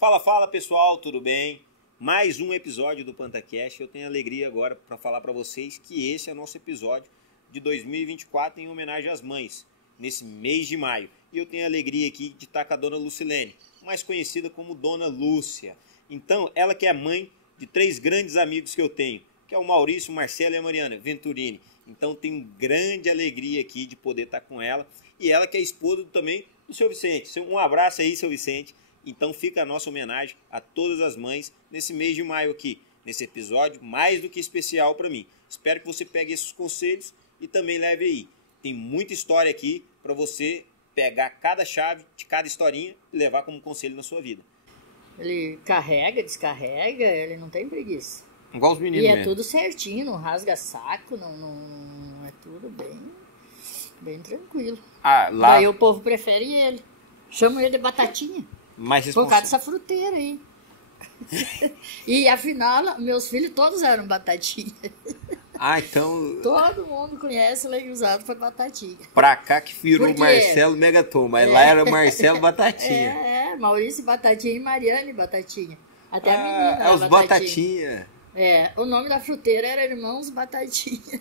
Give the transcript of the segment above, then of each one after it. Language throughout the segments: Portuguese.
Fala pessoal, tudo bem? Mais um episódio do PantaCast. Eu tenho alegria agora para falar para vocês que esse é o nosso episódio de 2024 em homenagem às mães, nesse mês de maio. E eu tenho a alegria aqui de estar com a dona Lucilene, mais conhecida como Dona Lúcia. Então, ela que é mãe de 3 grandes amigos que eu tenho, que é o Maurício, o Marcelo e a Mariana Venturini. Então, tenho grande alegria aqui de poder estar com ela. E ela que é esposa também do seu Vicente. Um abraço aí, seu Vicente. Então fica a nossa homenagem a todas as mães nesse mês de maio aqui, nesse episódio mais do que especial para mim. Espero que você pegue esses conselhos e também leve aí. Tem muita história aqui para você pegar cada chave de cada historinha e levar como conselho na sua vida. Ele carrega, descarrega, ele não tem preguiça. Igual os meninos E é mesmo. tudo certinho, não rasga saco, não é tudo bem tranquilo. Ah, lá... Daí o povo prefere ele. Chama ele de batatinha. Mais Por causa dessa fruteira aí. E afinal, meus filhos todos eram batatinha. Ah, então... Todo mundo conhece o leguizado foi batatinha. Pra cá que virou Por quê? Marcelo Megaton, mas lá era Marcelo Batatinha. Maurício Batatinha e Mariane Batatinha. Até a menina era os Batatinha. O nome da fruteira era Irmãos Batatinha.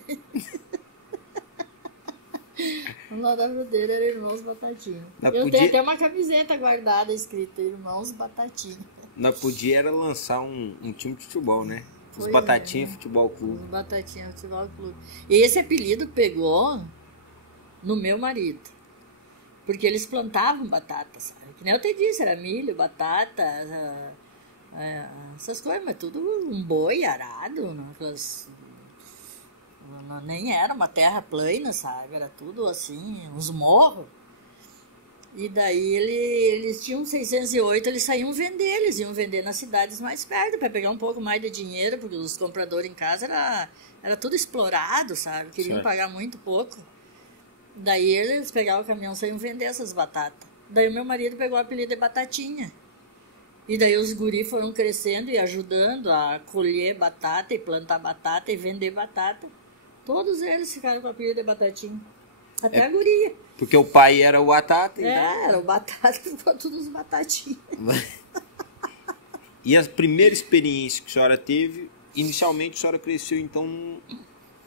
O nome da fruteira era Irmãos Batatinha. Eu tenho até uma camiseta guardada escrita Irmãos Batatinha. Nós podia era lançar um time de futebol, né? Os Pois Batatinha Futebol Clube. Os Batatinha Futebol Clube. E esse apelido pegou no meu marido. Porque eles plantavam batata, sabe? Que nem eu te disse, era milho, batata, essas coisas, mas tudo um boi arado, nem era uma terra plana, sabe? Era tudo assim, uns morros. E daí eles tinham 608, eles saíam vender, eles iam vender nas cidades mais perto para pegar um pouco mais de dinheiro, porque os compradores em casa era tudo explorado, sabe? Queriam certo. Pagar muito pouco. Daí eles pegavam o caminhão e saíam vender essas batatas. Daí o meu marido pegou o apelido de Batatinha. E daí os guris foram crescendo e ajudando a colher batata e plantar batata e vender batata. Todos eles ficaram com o apelido de Batatinha. Até a guria. Porque o pai era o Batata. Então... era o Batata, ficou todos os Batatinhas. E a primeira experiência que a senhora teve, inicialmente a senhora cresceu então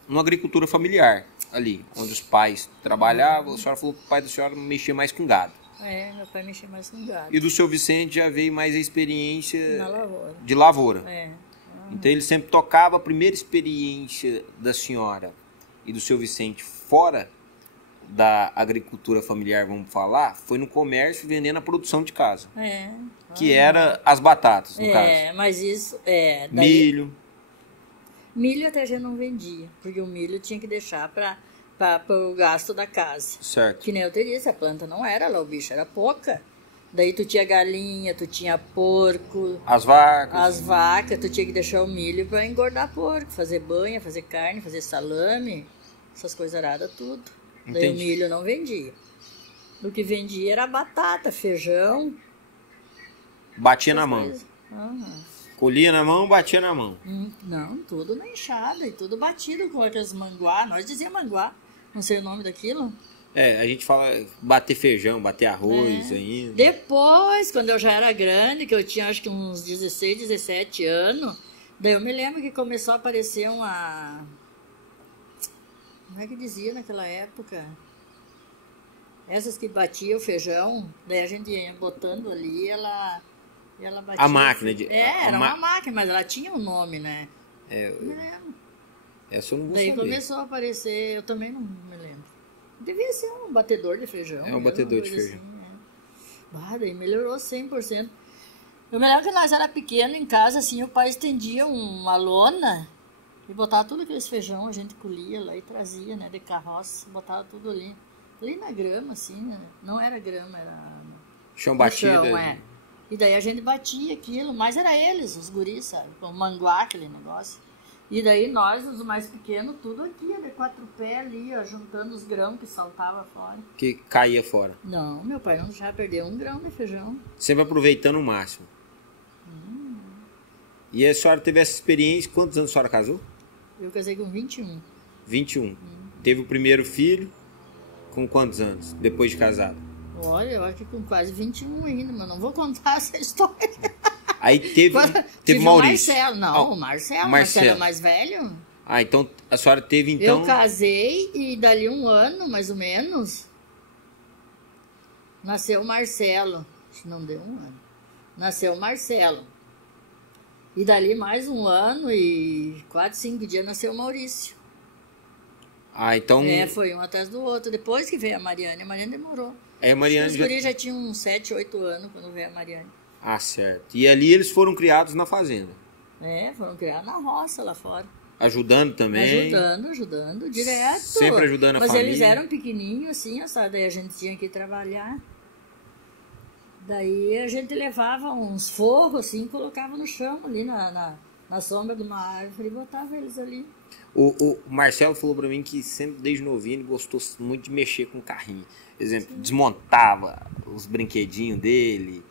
numa agricultura familiar, ali, onde os pais trabalhavam. A senhora falou que o pai da senhora mexia mais com gado. Meu pai mexia mais com gado. E do seu Vicente já veio mais a experiência Na lavoura. de lavoura. Uhum. Então ele sempre tocava. A primeira experiência da senhora e do seu Vicente fora da agricultura familiar, vamos falar, foi no comércio vendendo a produção de casa. Que era as batatas, no caso. Mas isso... Daí, milho. Milho até a gente não vendia, porque o milho tinha que deixar para o gasto da casa. Certo. Que nem eu te disse, a planta não era lá, o bicho era pouca. Daí tu tinha galinha, tu tinha porco. As vacas. As vacas, tu tinha que deixar o milho para engordar porco, fazer banha, fazer carne, fazer salame, essas coisas aradas, tudo. Entendi. Daí o milho não vendia. O que vendia era batata, feijão. Batia na mão. Uhum. Colhia na mão, batia na mão. Não, tudo na enxada e tudo batido com aqueles manguá. Nós dizíamos manguá, não sei o nome daquilo. A gente fala bater feijão, bater arroz ainda. Depois, quando eu já era grande, que eu tinha acho que uns 16, 17 anos, daí eu me lembro que começou a aparecer uma... Como é que dizia naquela época? Essas que batiam o feijão, daí a gente ia botando ali, ela batia. A máquina de... Era uma máquina, mas ela tinha um nome, né? Não me lembro. Essa eu não vou daí saber. Começou a aparecer, eu também não me lembro. Devia ser um batedor de feijão. Um batedor de feijão. Assim, daí melhorou 100%. Eu me lembro que nós era pequeno em casa, assim, o pai estendia uma lona e botava tudo aqueles feijão, a gente colhia lá e trazia, né, de carroça, botava tudo ali. Ali na grama, assim, né? Não era grama, era... Chão batido. E daí a gente batia aquilo, mas era eles, os guris, sabe? Com o manguá, aquele negócio. E daí nós, os mais pequenos, tudo aqui, de 4 pés ali, ó, juntando os grãos que saltava fora. Que caía fora. Não, meu pai não deixava perder um grão de feijão. Sempre aproveitando o máximo. E a senhora teve essa experiência, quantos anos a senhora casou? Eu casei com 21. 21. Teve o primeiro filho com quantos anos, depois de casado? Olha, eu acho que com quase 21 ainda, mas não vou contar essa história. Aí teve Tive Maurício. o Marcelo. Não, o Marcelo. O Marcelo é mais velho. Ah, então a senhora teve então... Eu casei e dali um ano, mais ou menos, nasceu o Marcelo. Acho que não deu um ano. Nasceu o Marcelo. E dali mais um ano e 4, 5 dias nasceu o Maurício. Ah, então... Foi um atrás do outro. Depois que veio a Mariane demorou. A Mariane os guris já tinham uns 7, 8 anos quando veio a Mariane. Ah, certo. E ali eles foram criados na fazenda? Foram criados na roça lá fora. Ajudando também? Ajudando, direto. Sempre ajudando a família? Mas eles eram pequenininhos assim, sabe? Daí a gente tinha que trabalhar. Daí a gente levava uns forros assim, colocava no chão ali na sombra de uma árvore e botava eles ali. O Marcelo falou pra mim que sempre desde novinho ele gostou muito de mexer com carrinho. Por exemplo, sim, desmontava os brinquedinhos dele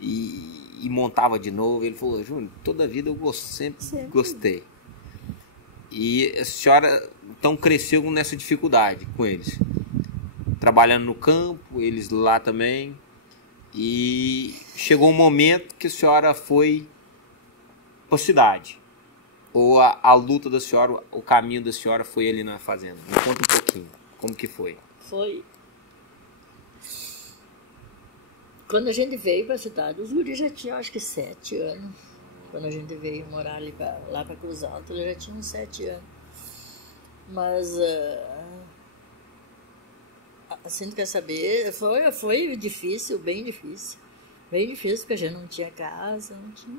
e montava de novo. Ele falou, Júnior, toda a vida eu sempre gostei. E a senhora então cresceu nessa dificuldade com eles, trabalhando no campo, eles lá também. E chegou um momento que a senhora foi para a cidade. Ou a luta da senhora, o caminho da senhora foi ali na fazenda? Me conta um pouquinho, como que foi? Foi. Quando a gente veio para a cidade, os guris já tinham acho que 7 anos. Quando a gente veio morar ali lá para Cruz Alta, já tinha uns 7 anos. Mas, assim, quer saber, foi difícil, bem difícil. Bem difícil, porque a gente não tinha casa, não tinha...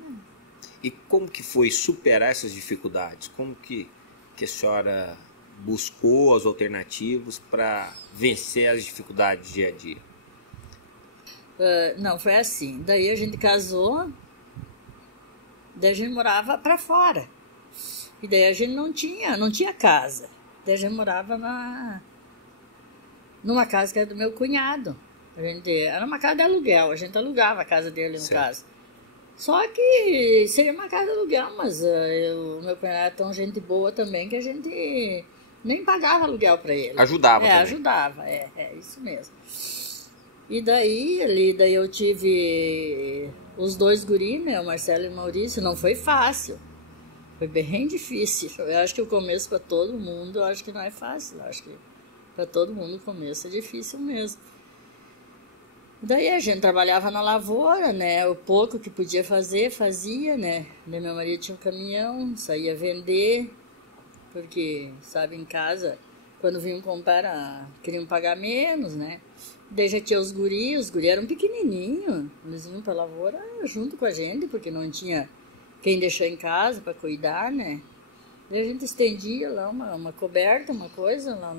E como que foi superar essas dificuldades? Como que a senhora buscou as alternativas para vencer as dificuldades dia a dia? Não, foi assim. Daí a gente casou, daí a gente morava para fora. E daí a gente não tinha casa. Daí a gente morava numa casa que era do meu cunhado. Era uma casa de aluguel, a gente alugava a casa dele no caso. Só que seria uma casa de aluguel, mas o meu cunhado era tão gente boa também que a gente nem pagava aluguel para ele. Ajudava também. Ajudava, isso mesmo. E daí eu tive os 2 guris, né, o Marcelo e o Maurício. Não foi fácil, foi bem difícil. Eu acho que o começo para todo mundo, eu acho que não é fácil. Eu acho que para todo mundo o começo é difícil mesmo. Daí a gente trabalhava na lavoura, né? O pouco que podia fazer, fazia, né? Daí meu marido tinha um caminhão, saía vender, porque, sabe, em casa, quando vinham comprar, queriam pagar menos, né? Daí já tinha os guris eram pequenininhos, eles vinham pra lavoura junto com a gente, porque não tinha quem deixar em casa para cuidar, né? Daí a gente estendia lá uma coberta, uma coisa, lá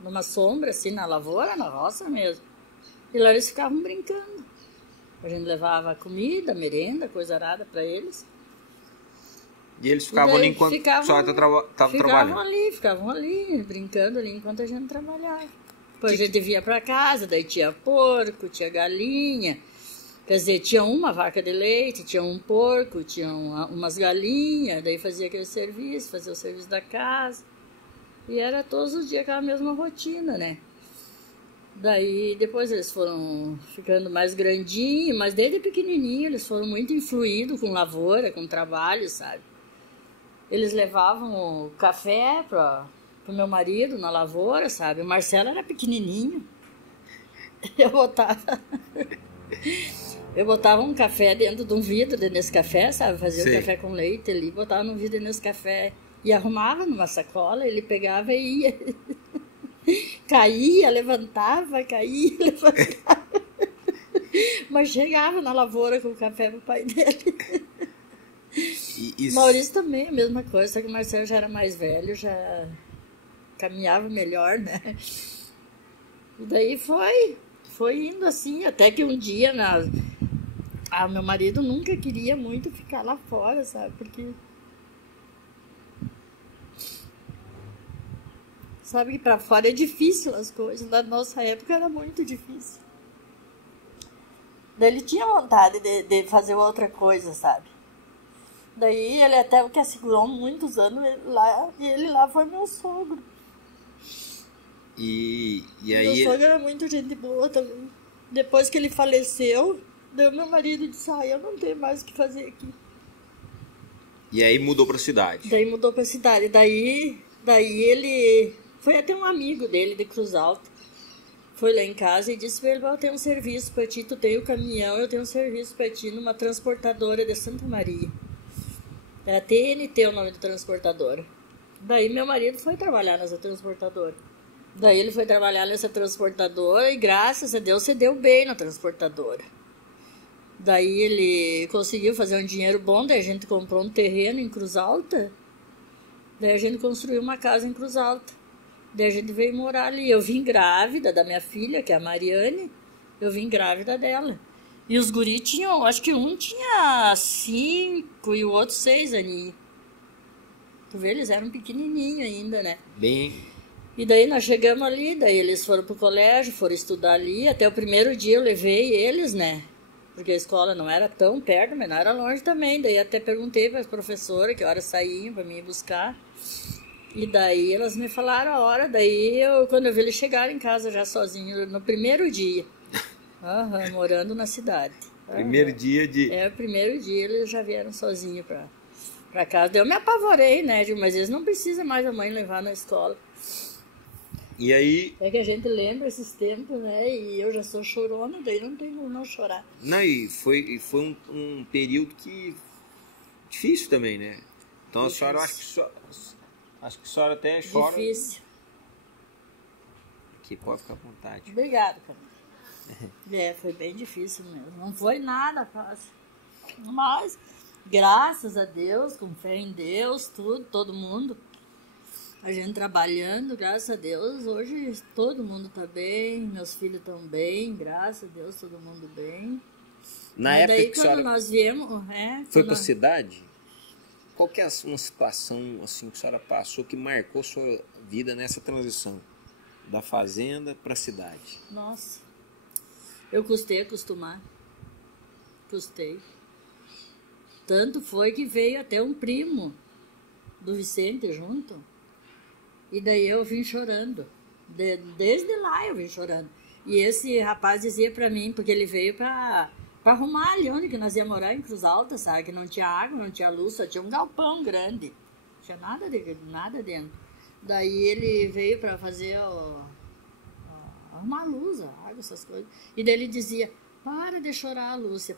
numa sombra, assim, na lavoura, na roça mesmo. E lá eles ficavam brincando. A gente levava comida, merenda, coisa arada para eles. E eles ficavam ali enquanto a senhora estava trabalhando? Ficavam ali, brincando ali enquanto a gente trabalhava. Depois a gente vinha para casa, daí tinha porco, tinha galinha. Quer dizer, tinha uma vaca de leite, tinha um porco, tinha umas galinhas. Daí fazia aquele serviço, fazia o serviço da casa. E era todos os dias aquela mesma rotina, né? Daí, depois eles foram ficando mais grandinhos, mas desde pequenininho eles foram muito influídos com lavoura, com trabalho, sabe? Eles levavam o café pro meu marido na lavoura, sabe? O Marcelo era pequenininho. Eu botava um café dentro de um vidro de Nescafé, sabe? Fazia o café com leite ali, botava num vidro de Nescafé e arrumava numa sacola, ele pegava e ia... Caía, levantava, mas chegava na lavoura com o café pro pai dele. Maurício também, a mesma coisa, só que o Marcelo já era mais velho, já caminhava melhor, né? E daí foi indo assim, até que um dia meu marido nunca queria muito ficar lá fora, sabe? Porque sabe que pra fora é difícil as coisas. Na nossa época era muito difícil. Daí ele tinha vontade de fazer outra coisa, sabe? Daí ele até que segurou muitos anos lá, e ele lá foi meu sogro. E aí... Meu sogro era muito gente boa também. Depois que ele faleceu, daí o meu marido disse, eu não tenho mais o que fazer aqui. E aí mudou pra cidade. Daí mudou pra cidade. Daí ele... Foi até um amigo dele de Cruz Alta. Foi lá em casa e disse pra ele, eu tenho um serviço pra ti, tu tem o caminhão, eu tenho um serviço pra ti numa transportadora de Santa Maria. É a TNT o nome da transportadora. Daí meu marido foi trabalhar nessa transportadora. Daí ele foi trabalhar nessa transportadora e graças a Deus se deu bem na transportadora. Daí ele conseguiu fazer um dinheiro bom, daí a gente comprou um terreno em Cruz Alta. Daí a gente construiu uma casa em Cruz Alta. Daí a gente veio morar ali. Eu vim grávida da minha filha, que é a Mariane. Eu vim grávida dela. E os guris tinham, acho que um tinha 5 e o outro 6 aninhos. Tu vê, eles eram pequenininhos ainda, né? Bem... E daí nós chegamos ali, daí eles foram pro colégio, foram estudar ali. Até o primeiro dia eu levei eles, né? Porque a escola não era tão perto, mas não era longe também. Daí até perguntei para as professoras que horas saíam para me buscar. E daí elas me falaram a hora. Daí quando eu vi eles chegarem em casa já sozinhos, no primeiro dia. Morando na cidade. Primeiro dia de... O primeiro dia eles já vieram sozinhos pra casa. Daí eu me apavorei, né? Mas eles não precisam mais a mãe levar na escola. E aí... É que a gente lembra esses tempos, né? E eu já sou chorona, daí não tem como não chorar. Não, e foi um período que... difícil também, né? Então difícil. A senhora, acho que a senhora até chora... Difícil. Aqui, pode ficar à vontade. Obrigada, cara. Foi bem difícil mesmo. Não foi nada fácil. Mas, graças a Deus, com fé em Deus, todo mundo... A gente trabalhando, graças a Deus, hoje todo mundo tá bem, meus filhos estão bem, graças a Deus, todo mundo bem. Na época daí, que quando senhora nós viemos... foi pra cidade? Qual que é uma situação assim, que a senhora passou que marcou sua vida nessa transição? Da fazenda pra cidade? Nossa, eu custei acostumar. Custei. Tanto foi que veio até um primo do Vicente junto. E daí eu vim chorando. Desde lá eu vim chorando. E esse rapaz dizia pra mim, porque ele veio pra arrumar ali onde que nós íamos morar, em Cruz Alta, sabe? Que não tinha água, não tinha luz, só tinha um galpão grande. Não tinha nada dentro. Daí ele veio pra fazer arrumar a luz, a água, essas coisas. E daí ele dizia, para de chorar, Lúcia,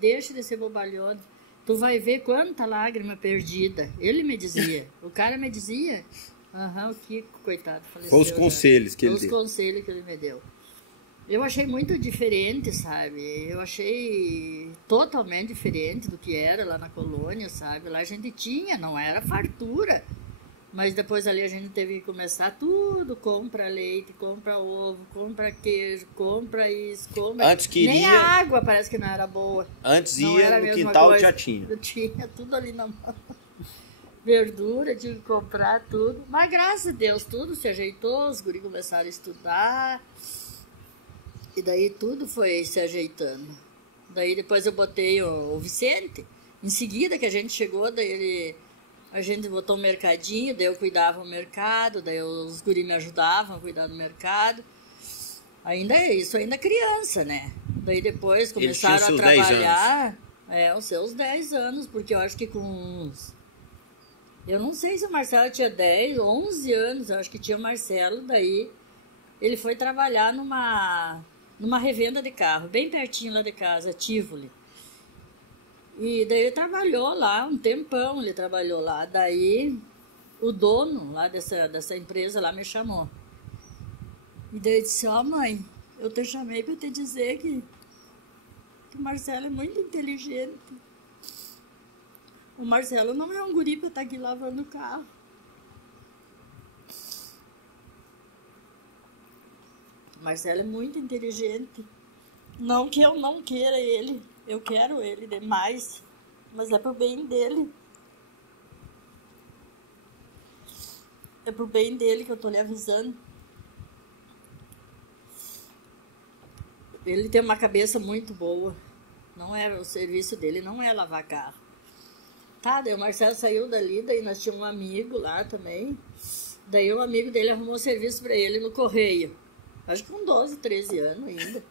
deixa de ser bobalhona. Tu vai ver quanta lágrima perdida. Ele me dizia. O cara me dizia. O Kiko, coitado, faleceu. Foi os conselhos que ele deu. Foi os conselhos que ele me deu. Eu achei muito diferente, sabe? Eu achei totalmente diferente do que era lá na colônia, sabe? Lá a gente tinha, não era fartura. Mas depois ali a gente teve que começar tudo. Compra leite, compra ovo, compra queijo, compra isso, compra... Antes que nem a água parece que não era boa. Antes não ia no quintal coisa. Já tinha. Eu tinha tudo ali na mão. Verdura, tinha que comprar tudo. Mas graças a Deus tudo se ajeitou, os guris começaram a estudar. E daí tudo foi se ajeitando. Daí depois eu botei o Vicente. Em seguida que a gente chegou, daí a gente botou um mercadinho, daí eu cuidava do mercado, daí os guris me ajudavam a cuidar do mercado. Ainda criança, né? Daí depois começaram a trabalhar. Os seus 10 anos, porque eu acho que com uns... Eu não sei se o Marcelo tinha 10, 11 anos, eu acho que tinha o Marcelo, daí ele foi trabalhar numa revenda de carro, bem pertinho lá de casa, Tivoli. E daí ele trabalhou lá um tempão, ele trabalhou lá. Daí o dono lá dessa empresa lá me chamou. E daí eu disse, mãe, eu te chamei para te dizer que o Marcelo é muito inteligente. O Marcelo não é um guri para estar aqui lavando o carro. O Marcelo é muito inteligente. Não que eu não queira ele. Eu quero ele demais, mas é pro bem dele. É pro bem dele que eu tô lhe avisando. Ele tem uma cabeça muito boa. O serviço dele não é lavar carro. Tá, daí o Marcelo saiu dali, daí nós tínhamos um amigo lá também. Daí o amigo dele arrumou serviço pra ele no correio. Acho que com 12, 13 anos ainda.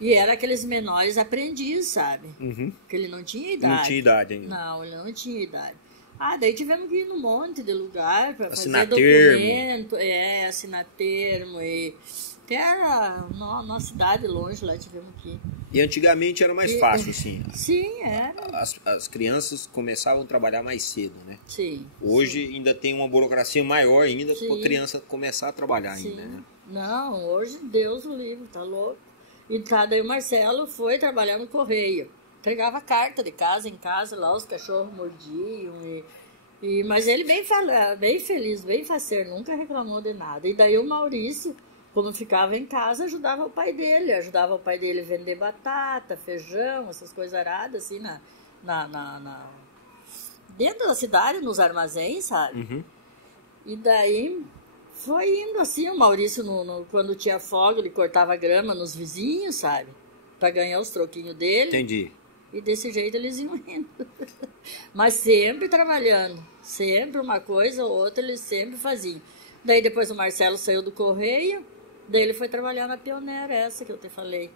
E era aqueles menores aprendizes, sabe? Porque ele não tinha idade. Não tinha idade ainda. Não, ele não tinha idade. Daí tivemos que ir num monte de lugar para fazer termo. documento. Assinar termo. Até era nossa cidade longe lá, tivemos que ir. E antigamente era mais fácil, assim. Sim, era. As crianças começavam a trabalhar mais cedo, né? Sim. Hoje ainda tem uma burocracia maior ainda para a Sim. criança começar a trabalhar Sim. ainda, né? Não, hoje Deus o livre, tá louco. E daí o Marcelo foi trabalhar no correio. Entregava carta de casa em casa, lá os cachorros mordiam. Mas ele bem feliz, bem faceiro, nunca reclamou de nada. E daí o Maurício, como ficava em casa, ajudava o pai dele. Ajudava o pai dele a vender batata, feijão, essas coisas aradas, assim, dentro da cidade, nos armazéns, sabe? E daí foi indo assim, o Maurício, quando tinha folga, ele cortava grama nos vizinhos, sabe? Pra ganhar os troquinhos dele. Entendi. E desse jeito eles iam indo. Mas sempre trabalhando. Sempre uma coisa ou outra eles sempre faziam. Daí depois o Marcelo saiu do correio, daí ele foi trabalhar na Pioneira, essa que eu te falei.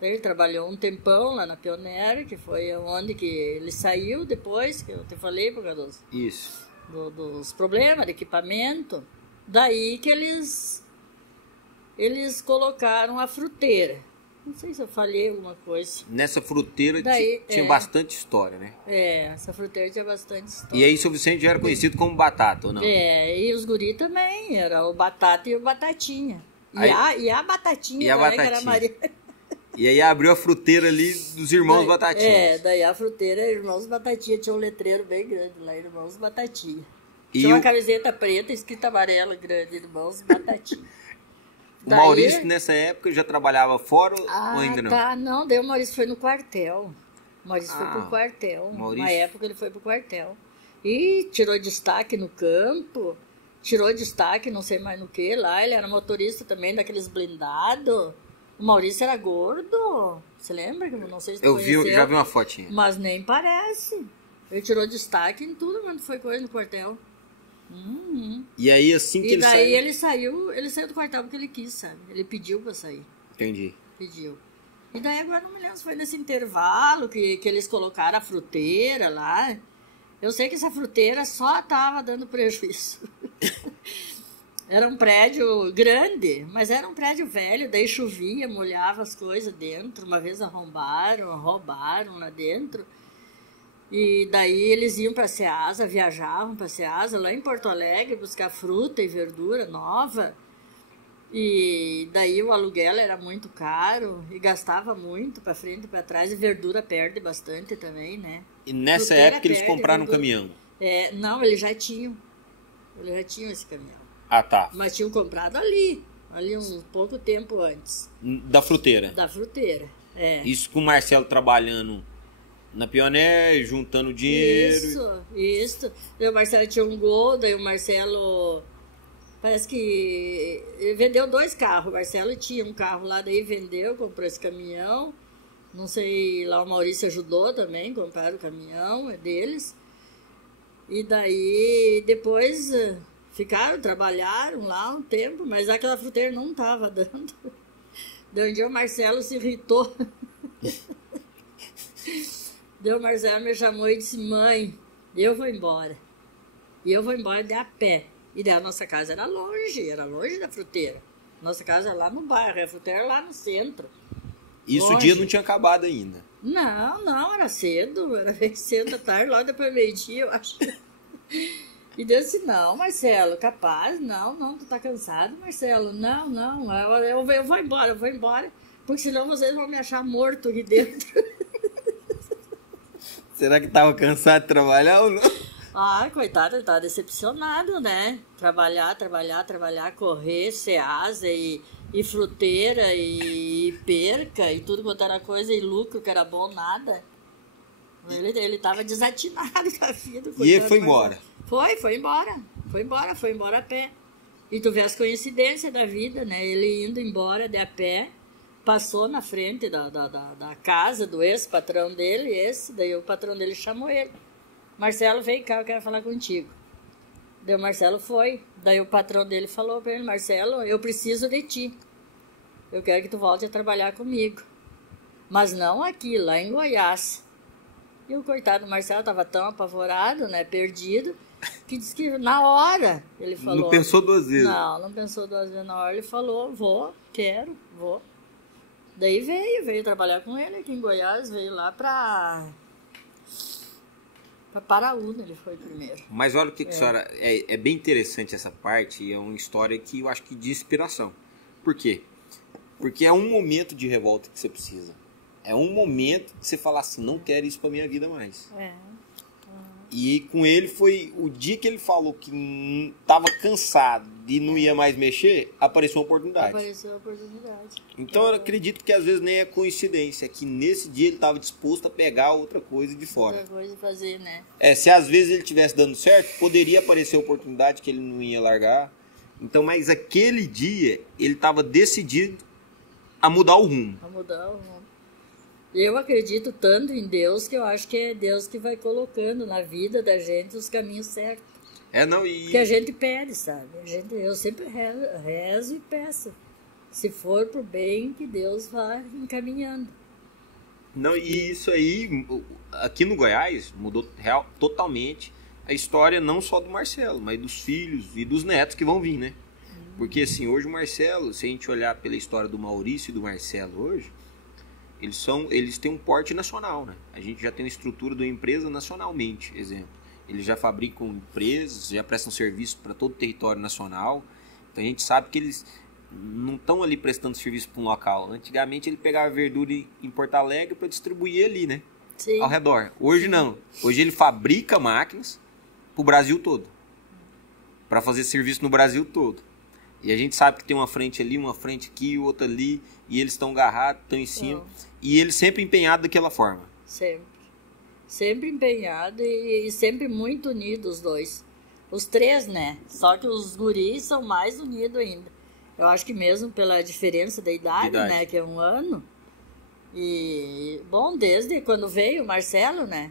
Daí ele trabalhou um tempão lá na Pioneira, que foi onde que ele saiu depois, que eu te falei, por causa dos problemas de equipamento. Daí que eles colocaram a fruteira. Não sei se eu falei alguma coisa. Nessa fruteira tinha bastante história, né? Essa fruteira tinha bastante história. E aí, seu Vicente já era conhecido como Batata, ou não? E os guri também, era o Batata e o Batatinha. E a Batatinha também, que era a Maria. E aí abriu a fruteira ali dos Irmãos Batatinha. Daí a fruteira, Irmãos Batatinha, tinha um letreiro bem grande lá, Irmãos Batatinha. Tinha uma camiseta preta escrita amarela grande, Irmãos Batatinha. O Maurício, nessa época, já trabalhava fora ou ainda não? Não, daí o Maurício foi no quartel. O Maurício foi pro quartel. Na época ele foi pro quartel. E tirou destaque no campo, tirou destaque não sei mais no que lá. Ele era motorista também daqueles blindados. O Maurício era gordo. Você lembra? Não sei se você conheceu. Já vi uma fotinha. Mas nem parece. Ele tirou destaque em tudo quando foi com ele no quartel. E aí, assim que ele saiu... ele saiu do quartel porque ele quis, sabe? Ele pediu pra sair. Entendi. Pediu. E daí agora não me lembro se foi nesse intervalo que eles colocaram a fruteira lá. Eu sei que essa fruteira só tava dando prejuízo. Era um prédio grande, mas era um prédio velho, daí chovia, molhava as coisas dentro. Uma vez roubaram lá dentro. E daí eles iam para Ceasa, viajavam para Ceasa, lá em Porto Alegre, buscar fruta e verdura nova. E daí o aluguel era muito caro e gastava muito para frente e para trás. E verdura perde bastante também, né? E nessa época eles compraram um caminhão? Não, eles já tinham. Eles já tinham esse caminhão. Ah, tá. Mas tinham comprado ali um pouco tempo antes. Da fruteira? Da fruteira, Isso com o Marcelo trabalhando na Pioneer, juntando dinheiro. Isso. Daí o Marcelo tinha um Gol, daí o Marcelo... Parece que ele vendeu 2 carros. O Marcelo tinha um carro lá, daí vendeu, comprou esse caminhão. Não sei, lá o Maurício ajudou também, compraram o caminhão, é deles. E daí, depois, trabalharam lá um tempo, mas aquela fruteira não estava dando. Daí um dia o Marcelo se irritou. Daí o Marcelo me chamou e disse, mãe, eu vou embora. E eu vou embora de a pé. E daí a nossa casa era longe da fruteira. Nossa casa era lá no bairro, a fruteira era lá no centro. Isso o dia não tinha acabado ainda? Não, era cedo, era bem cedo da tarde, logo depois do meio-dia, eu acho. E Deus disse, não, Marcelo, capaz, não, tu tá cansado, Marcelo, não, eu vou embora, porque senão vocês vão me achar morto aqui dentro. Será que tava cansado de trabalhar ou não? Coitado, ele tava decepcionado, né? Trabalhar, correr, Ceasa e fruteira e perca e tudo quanto era coisa e lucro que era bom, nada. Ele tava desatinado com a vida. E ele foi embora? Foi embora a pé. E tu vê as coincidências da vida, né? Ele indo embora de a pé, passou na frente da casa do ex-patrão dele, daí o patrão dele chamou ele. Marcelo, vem cá, eu quero falar contigo. Daí o Marcelo foi. Daí o patrão dele falou pra ele, Marcelo, eu preciso de ti. eu quero que tu volte a trabalhar comigo. Mas não aqui, lá em Goiás. E o coitado do Marcelo estava tão apavorado, né, perdido, que disse que na hora ele falou... Não pensou duas vezes? Não pensou duas vezes. Na hora ele falou, vou. Daí veio trabalhar com ele aqui em Goiás, veio lá para Paraúna, ele foi primeiro. Mas olha o que a senhora... É bem interessante essa parte, e é uma história que eu acho que de inspiração. Por quê? Porque é um momento de revolta que você precisa. É um momento que você fala assim, não quero isso pra minha vida mais. E com ele foi o dia que ele falou que estava cansado e não ia mais mexer, apareceu uma oportunidade. Então eu acredito que às vezes nem é coincidência, que nesse dia ele estava disposto a pegar outra coisa de fora. Outra coisa fazer, né? Se às vezes ele estivesse dando certo, poderia aparecer a oportunidade que ele não ia largar. Então, mas aquele dia ele estava decidido a mudar o rumo. Eu acredito tanto em Deus que eu acho que é Deus que vai colocando na vida da gente os caminhos certos. Que a gente pede, sabe? Eu sempre rezo e peço. Se for pro bem, que Deus vá encaminhando. E isso aí, aqui no Goiás, mudou totalmente a história não só do Marcelo, mas dos filhos e dos netos que vão vir, né? Porque assim, hoje o Marcelo, se a gente olhar pela história do Maurício e do Marcelo hoje, eles têm um porte nacional, né? A gente já tem uma estrutura de uma empresa nacionalmente, exemplo. Eles já fabricam empresas, já prestam serviço para todo o território nacional. Então a gente sabe que eles não estão ali prestando serviço para um local. Antigamente ele pegava verdura em Porto Alegre para distribuir ali, né? Sim. Ao redor. Hoje não. Hoje ele fabrica máquinas para o Brasil todo. Para fazer serviço no Brasil todo. E a gente sabe que tem uma frente ali, uma frente aqui, outra ali, e eles estão agarrados, estão em cima. E eles sempre empenhados daquela forma. Sempre empenhado e sempre muito unidos os dois. Os três, né? Só que os guris são mais unidos ainda. Eu acho que mesmo pela diferença da idade, né? Que é 1 ano. E, bom, desde quando veio o Marcelo, né?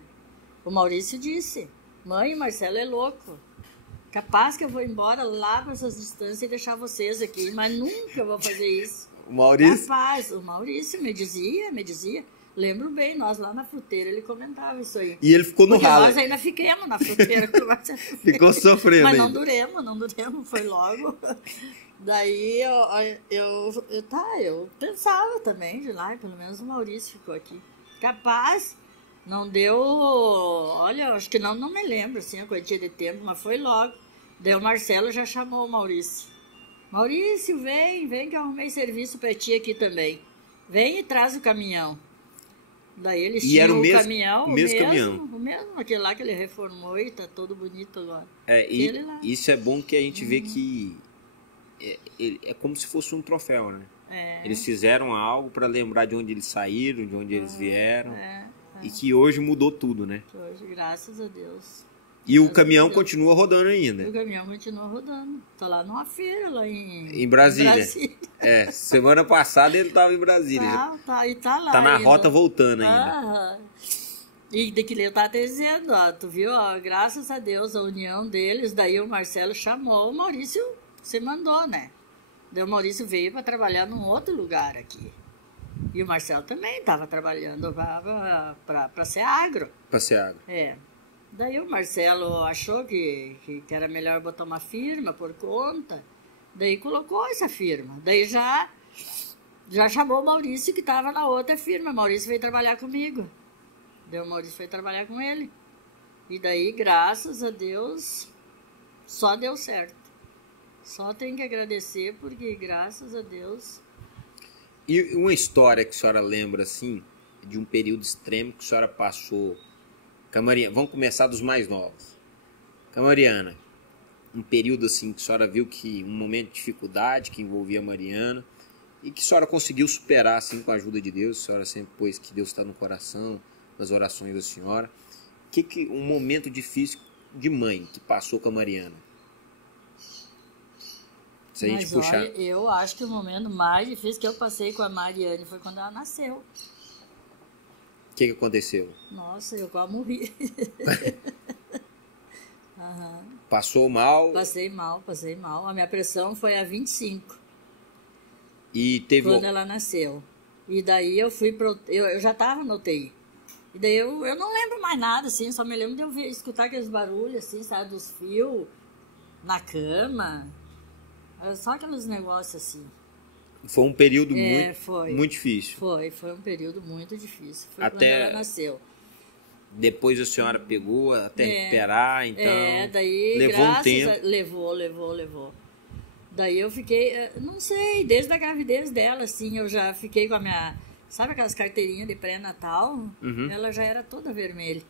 O Maurício disse, mãe, o Marcelo é louco. Capaz que eu vou embora lá para essas distâncias e deixar vocês aqui, mas nunca vou fazer isso. O Maurício? Capaz, o Maurício me dizia. Lembro bem, nós lá na fruteira, ele comentava isso aí. E ele ficou no ralo. Nós ainda fiquemos na fruteira. Ficou sofrendo. Mas não duremos, foi logo. Daí eu pensava também de lá, pelo menos o Maurício ficou aqui. Capaz, não deu, olha, acho que não me lembro assim a quantia de tempo, mas foi logo. Daí o Marcelo já chamou o Maurício. Maurício, vem que eu arrumei serviço pra ti aqui também. Vem e traz o caminhão. Daí eles tinham o caminhão, o mesmo, aquele lá que ele reformou e tá todo bonito agora. Isso é bom que a gente vê que é como se fosse um troféu, né? Eles fizeram algo para lembrar de onde eles saíram, de onde eles vieram. E que hoje mudou tudo, né? Hoje, graças a Deus. E o caminhão continua rodando ainda. O caminhão continua rodando. Tá lá numa feira, lá em Brasília. Semana passada ele tava em Brasília. E tá lá. Tá na ainda. rota voltando ainda. E daquilo eu tava dizendo, ó, tu viu, ó, graças a Deus, a união deles, daí o Marcelo chamou, o Maurício se mandou, né? Daí o Maurício veio para trabalhar num outro lugar aqui. E o Marcelo também tava trabalhando para ser agro. Para ser agro. Daí o Marcelo achou que era melhor botar uma firma por conta, daí colocou essa firma. Daí já chamou o Maurício, que estava na outra firma. O Maurício veio trabalhar comigo. Daí o Maurício foi trabalhar com ele. E daí, graças a Deus, só deu certo. Só tem que agradecer, porque graças a Deus... E uma história que a senhora lembra, assim, de um período extremo que a senhora passou... Camariana, vamos começar dos mais novos. Camariana, um período assim que a senhora viu que um momento de dificuldade que envolvia a Mariana e que a senhora conseguiu superar assim com a ajuda de Deus, a senhora sempre pôs que Deus está no coração, nas orações da senhora. Que um momento difícil de mãe que passou com a Mariana? Se a gente puxar... olha, eu acho que o momento mais difícil que eu passei com a Mariane foi quando ela nasceu. O que aconteceu? Nossa, eu quase morri. Passou mal? Passei mal. A minha pressão foi a 25. E teve... Quando ela nasceu. E daí eu fui pro... Eu já tava no UTI. E daí eu não lembro mais nada, assim. Só me lembro de eu escutar aqueles barulhos, assim, sabe? Dos fios na cama. Só aqueles negócios, assim. Foi um período foi. muito difícil. Foi um período muito difícil. Foi Até quando ela nasceu. Depois a senhora pegou até recuperar, então... Daí, levou um tempo. Levou. Daí eu fiquei, não sei, desde a gravidez dela, assim, eu já fiquei com a minha... Sabe aquelas carteirinhas de pré-natal? Uhum. Ela já era toda vermelha.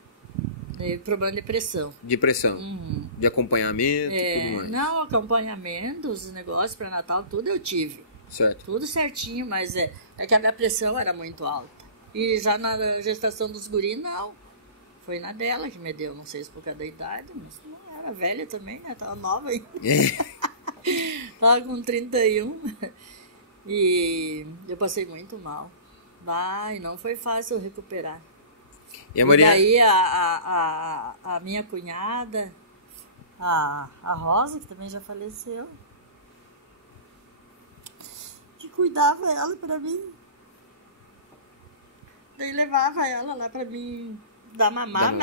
Daí, problema de pressão. Depressão. Uhum. De acompanhamento e tudo mais. Não, acompanhamento, os negócios pré-natal, tudo eu tive. Certo. Tudo certinho, mas é que a minha pressão era muito alta. E já na gestação dos guris, não. Foi na dela que me deu, não sei se por causa da idade, mas não era velha também, né? Tava nova ainda. Tava com 31. E eu passei muito mal. E não foi fácil recuperar. E a Mariana... daí a minha cunhada, a Rosa, que também já faleceu, que cuidava ela pra mim. Daí levava ela lá pra mim dar mamar,